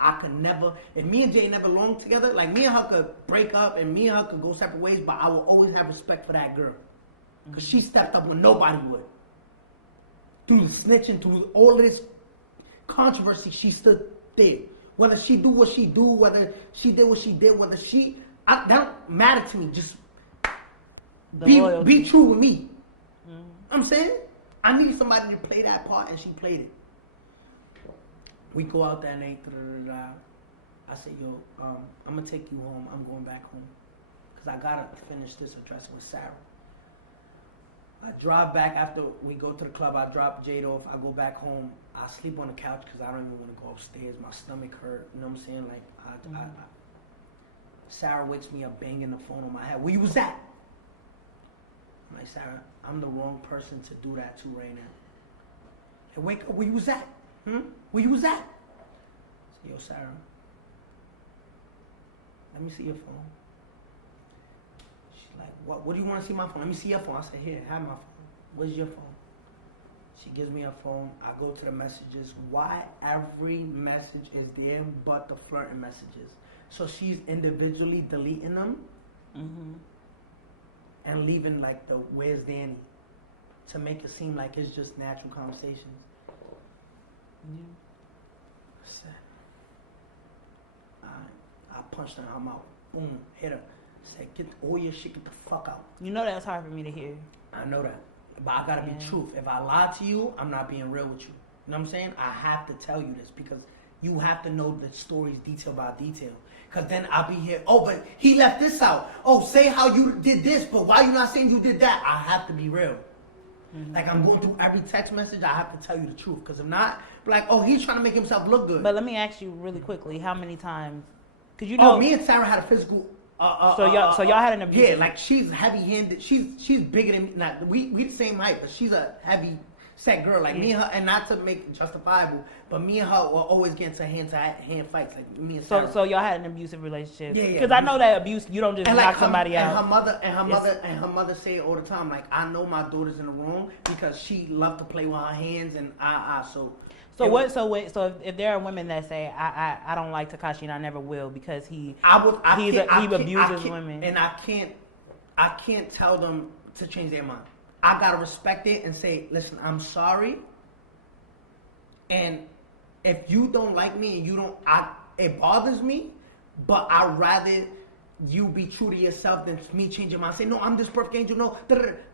I could never, if me and Jade never belonged together, like, me and her could break up and me and her could go separate ways, but I will always have respect for that girl. Because she stepped up when nobody would. Through the snitching, through all of this controversy, she stood there. Whether she do what she do, whether she did what she did, that don't matter to me. Just be true with me. Mm-hmm. I'm saying? I need somebody to play that part, and she played it. We go out that night. I said, yo, I'm going to take you home. I'm going back home. Because I got to finish this addressing with Sarah. I drive back after we go to the club. I drop Jade off. I go back home. I sleep on the couch because I don't even want to go upstairs. My stomach hurt. You know what I'm saying? Like, Sarah wakes me up banging the phone on my head. Where you was at? I'm like, Sarah, I'm the wrong person to do that to right now. Hey, wake up. Where you was at? Where you was at? I said, yo, Sarah, let me see your phone. She's like, what do you want to see my phone? Let me see your phone. I said, here, have my phone. Where's your phone? She gives me her phone. I go to the messages. Why every message is there but the flirting messages? So she's individually deleting them and leaving like the where's Danny to make it seem like it's just natural conversations. Yeah. I said, I punched her in her mouth. Boom, hit her. Said, get all your shit, get the fuck out. You know that's hard for me to hear. I know that. But I gotta be truth. If I lie to you, I'm not being real with you. You know what I'm saying? I have to tell you this because you have to know the stories detail by detail. Because then I'll be here, oh, but he left this out. Oh, say how you did this, but why you not saying you did that? I have to be real. Mm-hmm. Like, I'm going through every text message, I have to tell you the truth. Because if not, like, oh, he's trying to make himself look good. But let me ask you really quickly, how many times? Because you know, me and Sarah had a physical. So y'all had an abuse. Yeah, like she's heavy-handed. She's bigger than me. Not we the same height, but she's a heavy set girl. Like me and her, and not to make it justifiable, but me and her were always getting to hand fights. Like me and Sarah. So y'all had an abusive relationship. Yeah. Because I know that abuse, you don't just knock somebody out. And her mother say it all the time. Like, I know my daughter's in the wrong because she loved to play with her hands and So if there are women that say I don't like Tekashi and I never will because he abuses women, and I can't tell them to change their mind. I gotta respect it and say, listen, I'm sorry. And if you don't like me and it bothers me, but I'd rather you be true to yourself than me changing my mind. Say, no, I'm this perfect angel. No,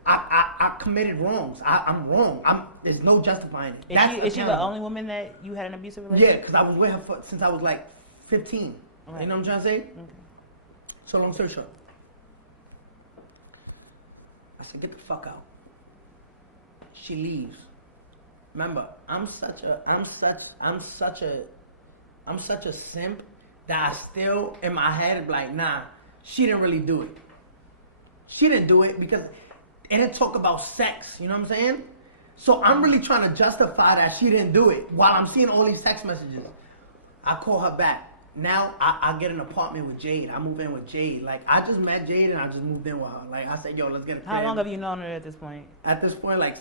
I committed wrongs. I'm wrong. There's no justifying it. Is she the only woman that you had an abusive relationship? Yeah, because I was with her since I was like 15. Okay. You know what I'm trying to say? Okay. So long story short, I said, get the fuck out. She leaves. Remember, I'm such a simp that I still in my head is like, nah, she didn't really do it. She didn't do it because it didn't talk about sex, you know what I'm saying? So I'm really trying to justify that she didn't do it while I'm seeing all these text messages. I call her back. Now I get an apartment with Jade. I move in with Jade. Like, I just met Jade and I just moved in with her. Like, I said, yo, let's get a crib. How long have you known her at this point? At this point, like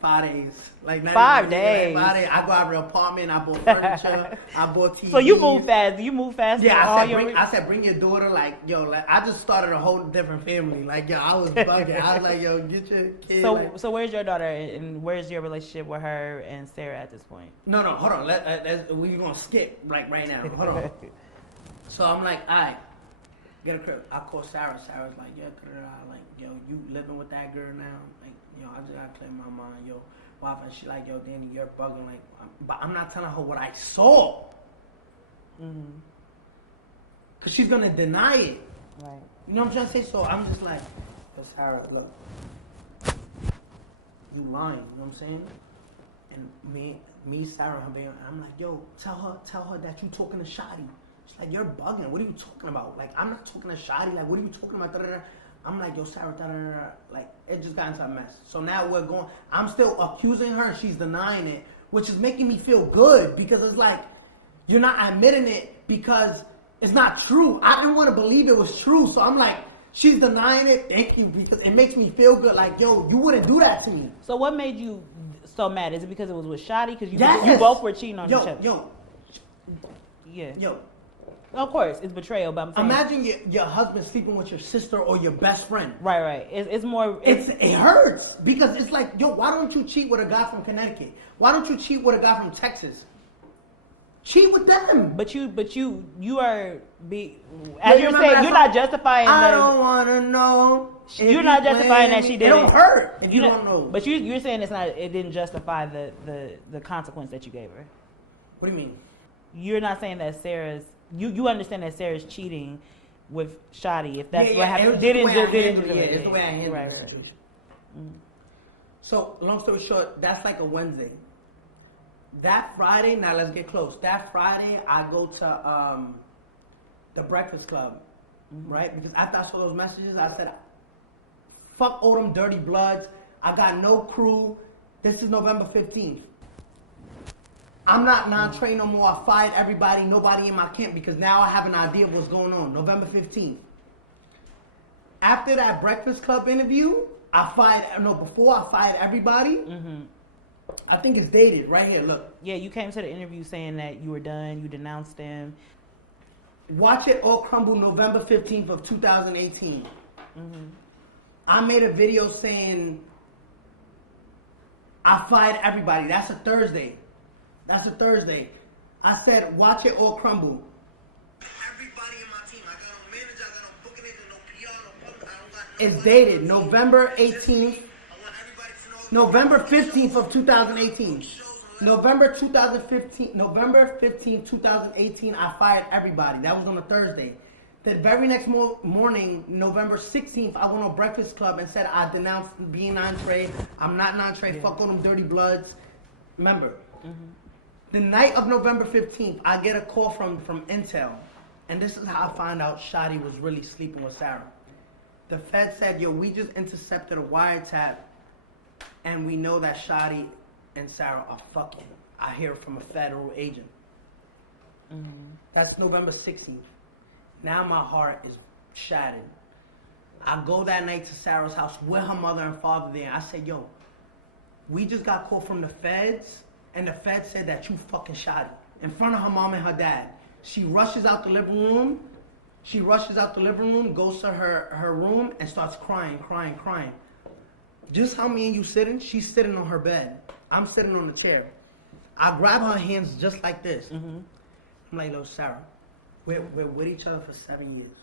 5 days. Like 5 days. Like 5 days. I go out of the apartment. I bought furniture. I bought TV. So you move fast. You move fast. Yeah, I said, bring your daughter. Like, yo, like, I just started a whole different family. Like, yo, I was bugging. I was like, yo, get your kid. So where's your daughter and where's your relationship with her and Sarah at this point? No, hold on. We're gonna skip right now. Hold on. So I'm like, all right, get a crib. I call Sarah. Sarah's like, yeah, like, yo, you living with that girl now? Like, yo, I just gotta clear my mind, yo. Wife, and she like, yo, Danny, you're bugging. Like, but I'm not telling her what I saw. Mm-hmm. Cause she's gonna deny it. Right. You know what I'm trying to say? So I'm just like, yo, Sarah, look, you lying. You know what I'm saying? And me, Sarah, I'm like, yo, tell her that you talking to Shotty. She's like, you're bugging. What are you talking about? Like, I'm not talking to Shotty. Like, what are you talking about? Da-da-da. I'm like, yo, Sarah, da-da-da. Like, it just got into a mess. So now I'm still accusing her and she's denying it, which is making me feel good because it's like, you're not admitting it because it's not true. I didn't want to believe it was true. So I'm like, she's denying it. Thank you, because it makes me feel good. Like, yo, you wouldn't do that to me. So what made you so mad? Is it because it was with Shotty? Because you both were cheating on each other. Yo. Of course, it's betrayal, but I'm saying... Imagine your husband sleeping with your sister or your best friend. Right. It's more... It hurts, because it's like, yo, why don't you cheat with a guy from Connecticut? Why don't you cheat with a guy from Texas? Cheat with them. But you are... As you're saying, you're not justifying I don't want to know. You're not justifying that she did it. It don't hurt if you don't know. But you're saying it didn't justify the consequence that you gave her. What do you mean? You're not saying that Sarah's... You understand that Sarah's cheating with Shotty, if that's what happened. It's the way I handle the situation. Mm-hmm. So, long story short, that's like a Wednesday. That Friday, now let's get close. That Friday, I go to the Breakfast Club, right? Because after I saw those messages, I said, fuck all them dirty bloods. I got no crew. This is November 15th. I'm not Nine Trey no more. I fired everybody, nobody in my camp, because now I have an idea of what's going on. November 15th. After that Breakfast Club interview, before I fired everybody, I think it's dated right here, look. Yeah, you came to the interview saying that you were done, you denounced them. Watch It All Crumble, November 15th of 2018. I made a video saying I fired everybody. That's a Thursday. I said, watch it all crumble. Everybody in my team. I got no manager, I got no booking agent, no PR, no public. I don't got no... It's dated November 18th. November 15th of 2018. November 2015, November 15, 2018, I fired everybody. That was on a Thursday. The very next morning, November 16th, I went on Breakfast Club and said I denounced being Nine Trey. I'm not Nine Trey. Fuck all them dirty bloods. Remember, the night of November 15th, I get a call from Intel. And this is how I find out Shotty was really sleeping with Sarah. The Fed said, yo, we just intercepted a wiretap and we know that Shotty and Sarah are fucking. I hear from a federal agent. That's November 16th. Now my heart is shattered. I go that night to Sarah's house with her mother and father there. I said, yo, we just got called from the feds, and the feds said that you fucking shot it in front of her mom and her dad. She rushes out the living room. Goes to her room, and starts crying. Just how me and you sitting, she's sitting on her bed. I'm sitting on the chair. I grab her hands just like this. I'm like, "Yo, Sarah, we're with each other for 7 years.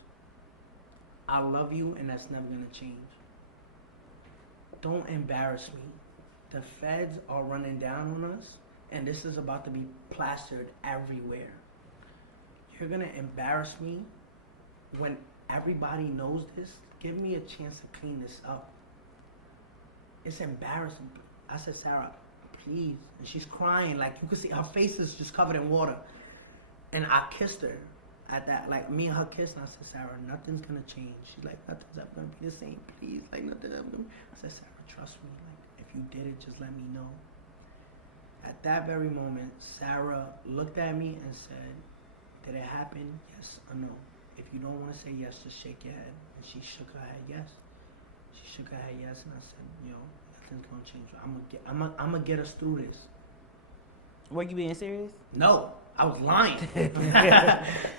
I love you, and that's never gonna change. Don't embarrass me. The feds are running down on us, and this is about to be plastered everywhere. You're gonna embarrass me when everybody knows this. Give me a chance to clean this up. It's embarrassing." I said, "Sarah, please." And she's crying, like you can see her face is just covered in water. And I kissed her at that, like me and her kissed, and I said, "Sarah, nothing's gonna change." She's like, "Nothing's ever gonna be the same, please. Like nothing's ever gonna be." I said, "Sarah, trust me. Like if you did it, just let me know." At that very moment, Sarah looked at me and said, "Did it happen? Yes or no? If you don't want to say yes, just shake your head." And she shook her head yes. She shook her head yes, and I said, "Yo, nothing's gonna change. I'm gonna get us through this." Were you being serious? No, I was lying.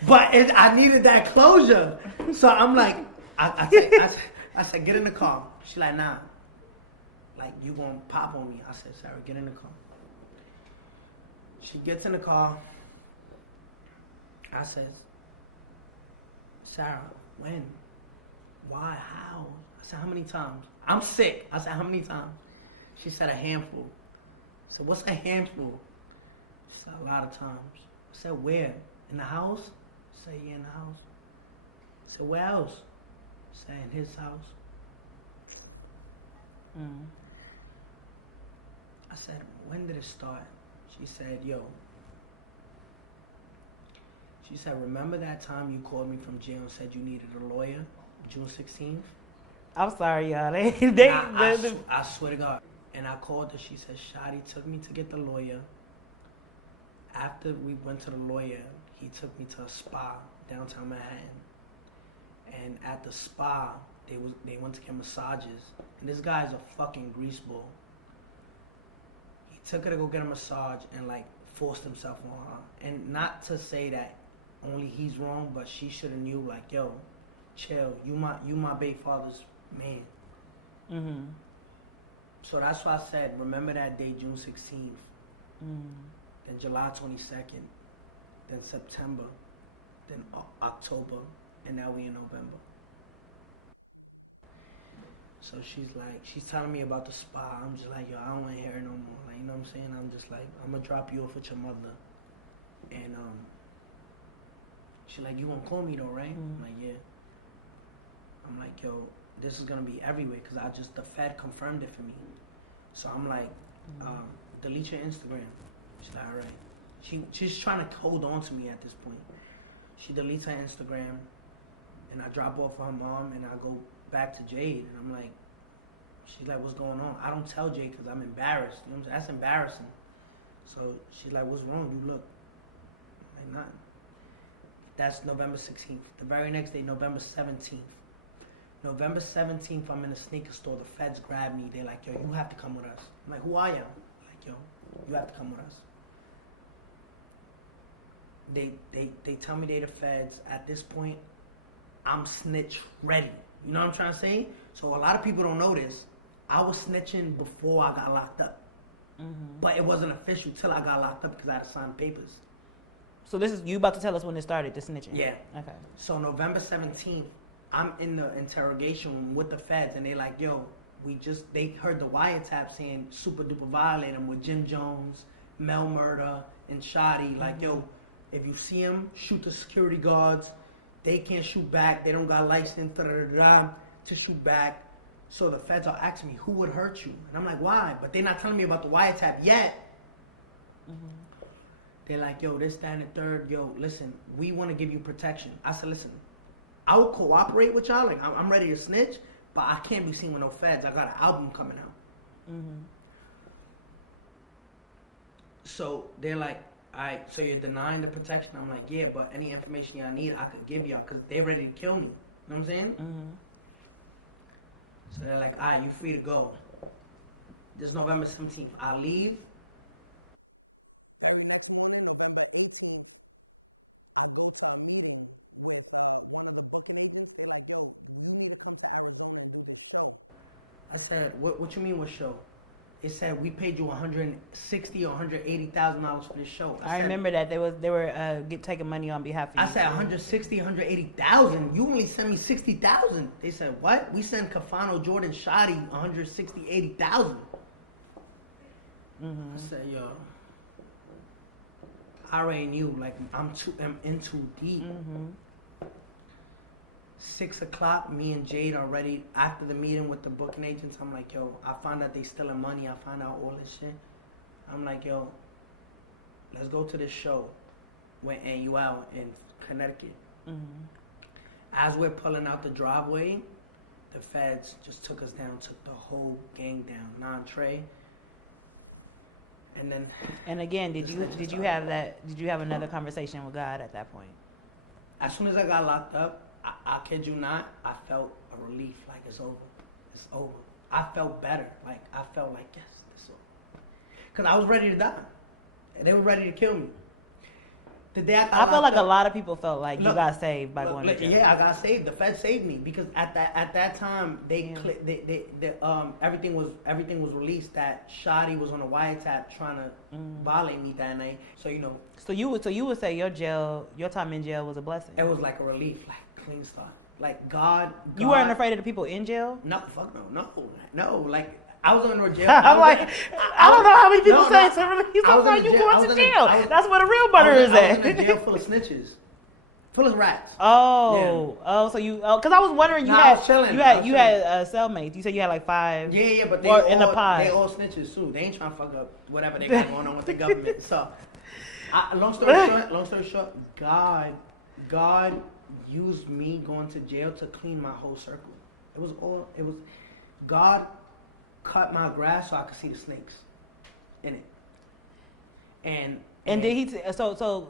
But I needed that closure. So I'm like, I said, "Get in the car." She's like, "Nah. Like, you gonna pop on me." I said, "Sarah, get in the car." She gets in the car. I said, "Sarah, when? Why? How?" I said, "How many times?" "I'm sick." I said, "How many times?" She said, "A handful." I said, "What's a handful?" She said, "A lot of times." I said, "Where? In the house?" I said, "Yeah, in the house." I said, "Where else?" I said, "In his house." I said, "When did it start?" She said, she said, "Remember that time you called me from jail and said you needed a lawyer, June 16th? I'm sorry, y'all. I swear to God. And I called her. She said, Shotty took me to get the lawyer. After we went to the lawyer, he took me to a spa downtown Manhattan. And at the spa, they went to get massages. And this guy's a fucking greaseball. He took her to go get a massage and like forced himself on her. And not to say that only he's wrong, but she should have knew like, yo, chill. You my baby father's man. So that's why I said, remember that day, June 16th. Then July 22nd. Then September. Then October. And now we in November. So she's telling me about the spa. I'm just like, yo, I don't want to hear it no more. Like, you know what I'm saying? I'm just like, I'm going to drop you off with your mother. And she's like, you won't call me though, right? I'm like, yeah. I'm like, yo, this is going to be everywhere because the Fed confirmed it for me. So I'm like, delete your Instagram. She's like, all right. She's trying to hold on to me at this point. She deletes her Instagram, and I drop off her mom, and I go back to Jade, and I'm like, she's like, what's going on? I don't tell Jade because I'm embarrassed. You know what I'm saying? That's embarrassing. So she's like, what's wrong? You look. I'm like, nothing. That's November 16th. The very next day, November 17th. November 17th, I'm in a sneaker store. The feds grab me. They're like, yo, you have to come with us. I'm like, who are you? Like, yo, you have to come with us. They tell me they're the feds. At this point, I'm snitch ready. You know what I'm trying to say? So a lot of people don't know this. I was snitching before I got locked up. But it wasn't official till I got locked up because I had to sign papers. So this is, you about to tell us when it started, the snitching? Yeah. Okay. So November 17th, I'm in the interrogation room with the feds, and they're like, yo, they heard the wiretap saying super duper violate him with Jim Jones, Mel Murder and Shoddy. Like, yo, if you see them, shoot the security guards. They can't shoot back. They don't got license to shoot back. So the feds are asking me, who would hurt you? And I'm like, why? But they're not telling me about the wiretap yet. They're like, yo, this, that, and the third. Yo, listen, we want to give you protection. I said, listen, I will cooperate with y'all. Like, I'm ready to snitch, but I can't be seen with no feds. I got an album coming out. So they're like, all right, so you're denying the protection? I'm like, yeah, but any information y'all need, I could give y'all because they're ready to kill me. You know what I'm saying? So they're like, all right, you free to go. This November 17th. I leave. I said, what you mean what show? It said we paid you $160,000 or $180,000 for this show. I remember that they were taking money on behalf of you. I said $160,000, $180,000. You only sent me $60,000. They said what? We sent Cafano, Jordan, Shoddy $160,000, $80,000. I said, yo, I already knew. Like I'm in too deep. 6 o'clock, me and Jade are ready. After the meeting with the booking agents, I'm like, yo, I found out they stealing money. I found out all this shit. I'm like, yo, let's go to this show and you out in Connecticut. As we're pulling out the driveway, the feds just took us down, took the whole gang down. Nine Trey. And then. And again, did you have another conversation with God at that point? As soon as I got locked up, I kid you not, I felt a relief, like it's over. It's over. I felt better. Like, I felt like, yes, it's over. Because I was ready to die. They were ready to kill me. The day I felt like a lot of people felt like you got saved by going to jail. Yeah, I got saved. The Fed saved me because at that time everything was released that Shoddy was on a wiretap trying to violate me that night. So So you would say your time in jail was a blessing. It was like a relief, like clean start. Like God. You weren't afraid of the people in jail? No, fuck no. Like I was under jail. I'm like, I don't know how many people say it's a relief. Sometimes you going to jail. That's where the real murder is at. I was in a jail full of snitches, full of rats. So you, because I was wondering, you had cellmates. You said you had like 5. Yeah, but in the pod. They all snitches too. They ain't trying to fuck up whatever they got going on with the government. So, long story short, God used me going to jail to clean my whole circle. It was God cut my grass so I could see the snakes in it. And did he? So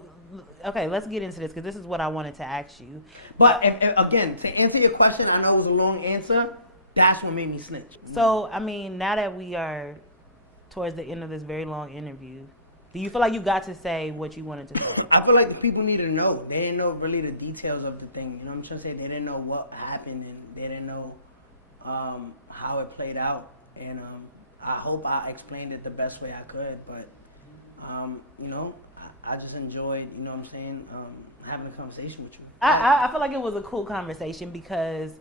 okay, let's get into this because this is what I wanted to ask you. But again, to answer your question, I know it was a long answer. That's what made me snitch. So I mean, now that we are towards the end of this very long interview, do you feel like you got to say what you wanted to say? I feel like the people need to know. They didn't know really the details of the thing. You know what I'm trying to say? They didn't know what happened and they didn't know how it played out. And I hope I explained it the best way I could. But, I just enjoyed, you know what I'm saying, having a conversation with you. I feel like it was a cool conversation because,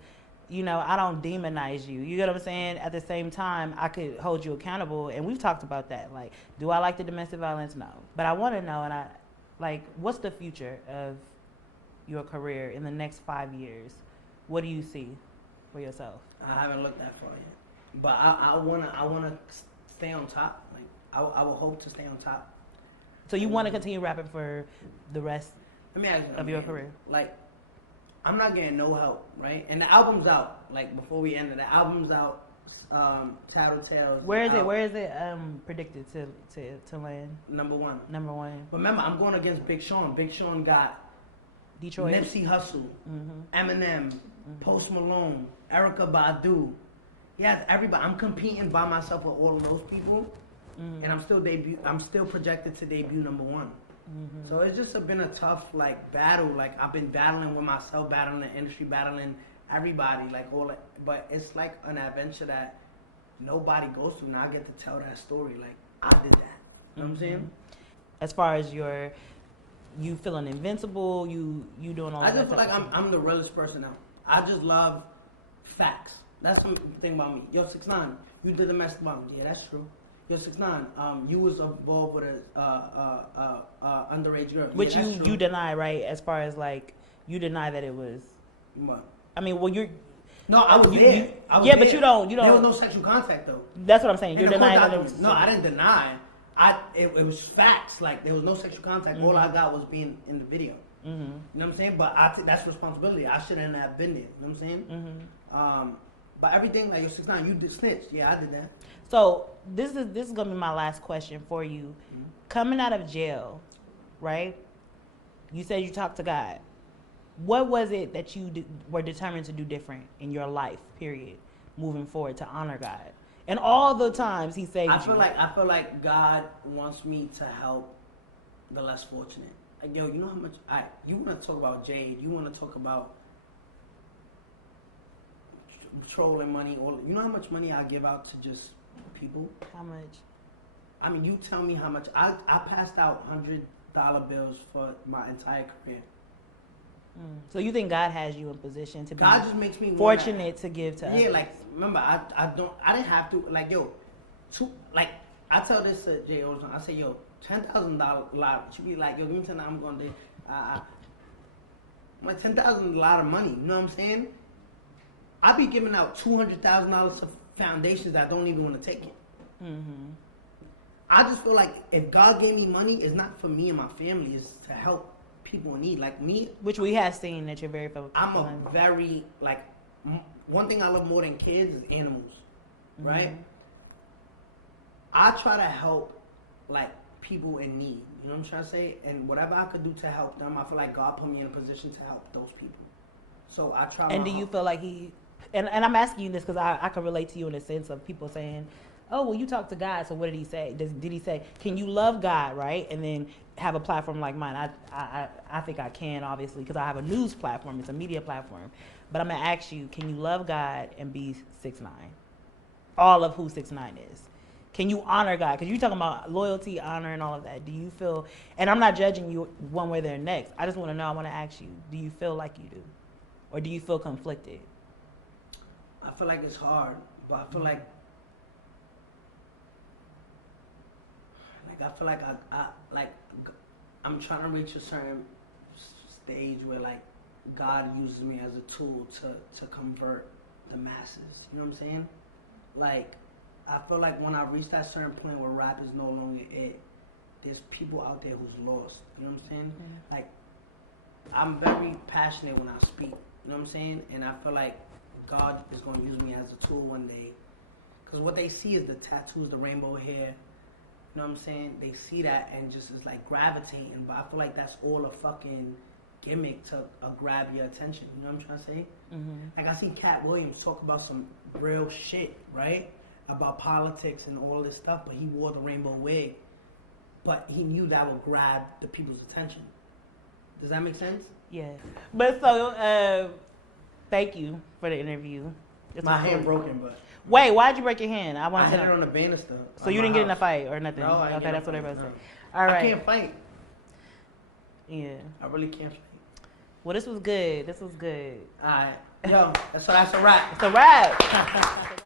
I don't demonize you. You get what I'm saying? At the same time, I could hold you accountable. And we've talked about that. Like, do I like the domestic violence? No. But I want to know, what's the future of your career in the next 5 years? What do you see for yourself? I haven't looked that far yet. But I wanna stay on top. Like I will hope to stay on top. So you want to continue rapping for the rest of your career? Like I'm not getting no help, right? And the album's out. Like before we ended, the album's out. Tattletales. Where is it predicted to land? Number one. But remember, I'm going against Big Sean. Big Sean got Detroit, Nipsey Hussle, Eminem, Post Malone, Erykah Badu. Yes, everybody. I'm competing by myself with all of those people, and I'm still projected to debut number one. So it's just been a tough battle. Like I've been battling with myself, battling the industry, battling everybody. But it's like an adventure that nobody goes through. Now I get to tell that story. Like I did that. You know what I'm saying? As far as you feeling invincible, you doing all that. I just feel like I'm the realest person out. I just love facts. That's the thing about me. Yo, 6ix9ine, you did domestic violence. Yeah, that's true. Yo, 6ix9ine, you was involved with a underage girl. Which yeah, you deny, right? As far as like, you deny that it was. What? I mean, well, you're. No, I was there. I was yeah, there. but you don't. There was no sexual contact though. That's what I'm saying. In You're the court denying that it documents. was. No, I didn't deny. It was facts. Like there was no sexual contact. All I got was being in the video. You know what I'm saying? But that's responsibility. I shouldn't have been there. You know what I'm saying? But everything like your 6ix9ine, you did snitch. Yeah, I did that. So this is gonna be my last question for you. Coming out of jail, right? You said you talked to God. What was it that you were determined to do different in your life, period, moving forward to honor God? And all the times He saved you. I feel like God wants me to help the less fortunate. Like, yo, you know how much you want to talk about Jade, you want to talk about trolling money, you know how much money I give out to just people? How much? I mean, you tell me how much. I passed out $100 bills for my entire career. So you think God has you in position to be God just makes me fortunate to give to others? Yeah, like remember, I didn't have to, like, yo, I tell this to Jay all the time. I say, yo, $10,000 should be like, yo, give me $10. I'm going to my $10,000 a lot of money. You know what I'm saying? I be giving out $200,000 to foundations that don't even want to take it. I just feel like if God gave me money, it's not for me and my family. It's to help people in need, like me. Which we have seen that you're very focused on. I'm a very, like, one thing I love more than kids is animals, right? I try to help, like, people in need. You know what I'm trying to say? And whatever I could do to help them, I feel like God put me in a position to help those people. So I try. And do you feel like He? And I'm asking you this because I can relate to you in the sense of people saying, "Oh, well, you talk to God, so what did He say? Did He say, can you love God, right, and then have a platform like mine?" I think I can, obviously, because I have a news platform. It's a media platform. But I'm gonna ask you, can you love God and be 6ix9ine? All of who 6ix9ine is. Can you honor God? Because you're talking about loyalty, honor, and all of that. Do you feel? And I'm not judging you one way or the next. I just want to know. I want to ask you: do you feel like you do, or do you feel conflicted? I feel like it's hard, but I feel like I feel like I'm trying to reach a certain stage where, like, God uses me as a tool to convert the masses. You know what I'm saying? Like, I feel like when I reach that certain point where rap is no longer it, there's people out there who's lost. You know what I'm saying? Yeah. Like, I'm very passionate when I speak. You know what I'm saying? And I feel like God is going to use me as a tool one day. Because what they see is the tattoos, the rainbow hair. You know what I'm saying? They see that and just is like gravitating. But I feel like that's all a fucking gimmick to grab your attention. You know what I'm trying to say? Like, I see Cat Williams talk about some real shit, right? About politics and all this stuff, but he wore the rainbow wig. But he knew that would grab the people's attention. Does that make sense? Yeah. But so, thank you for the interview. My hand broken, but... Wait, why'd you break your hand? I hit it on the banister. So you didn't get in a fight or nothing? No, I didn't. Okay, that's what everybody said. All right. I can't fight. Yeah. I really can't fight. Well, this was good. This was good. All right. Yo, so that's a wrap. It's a wrap.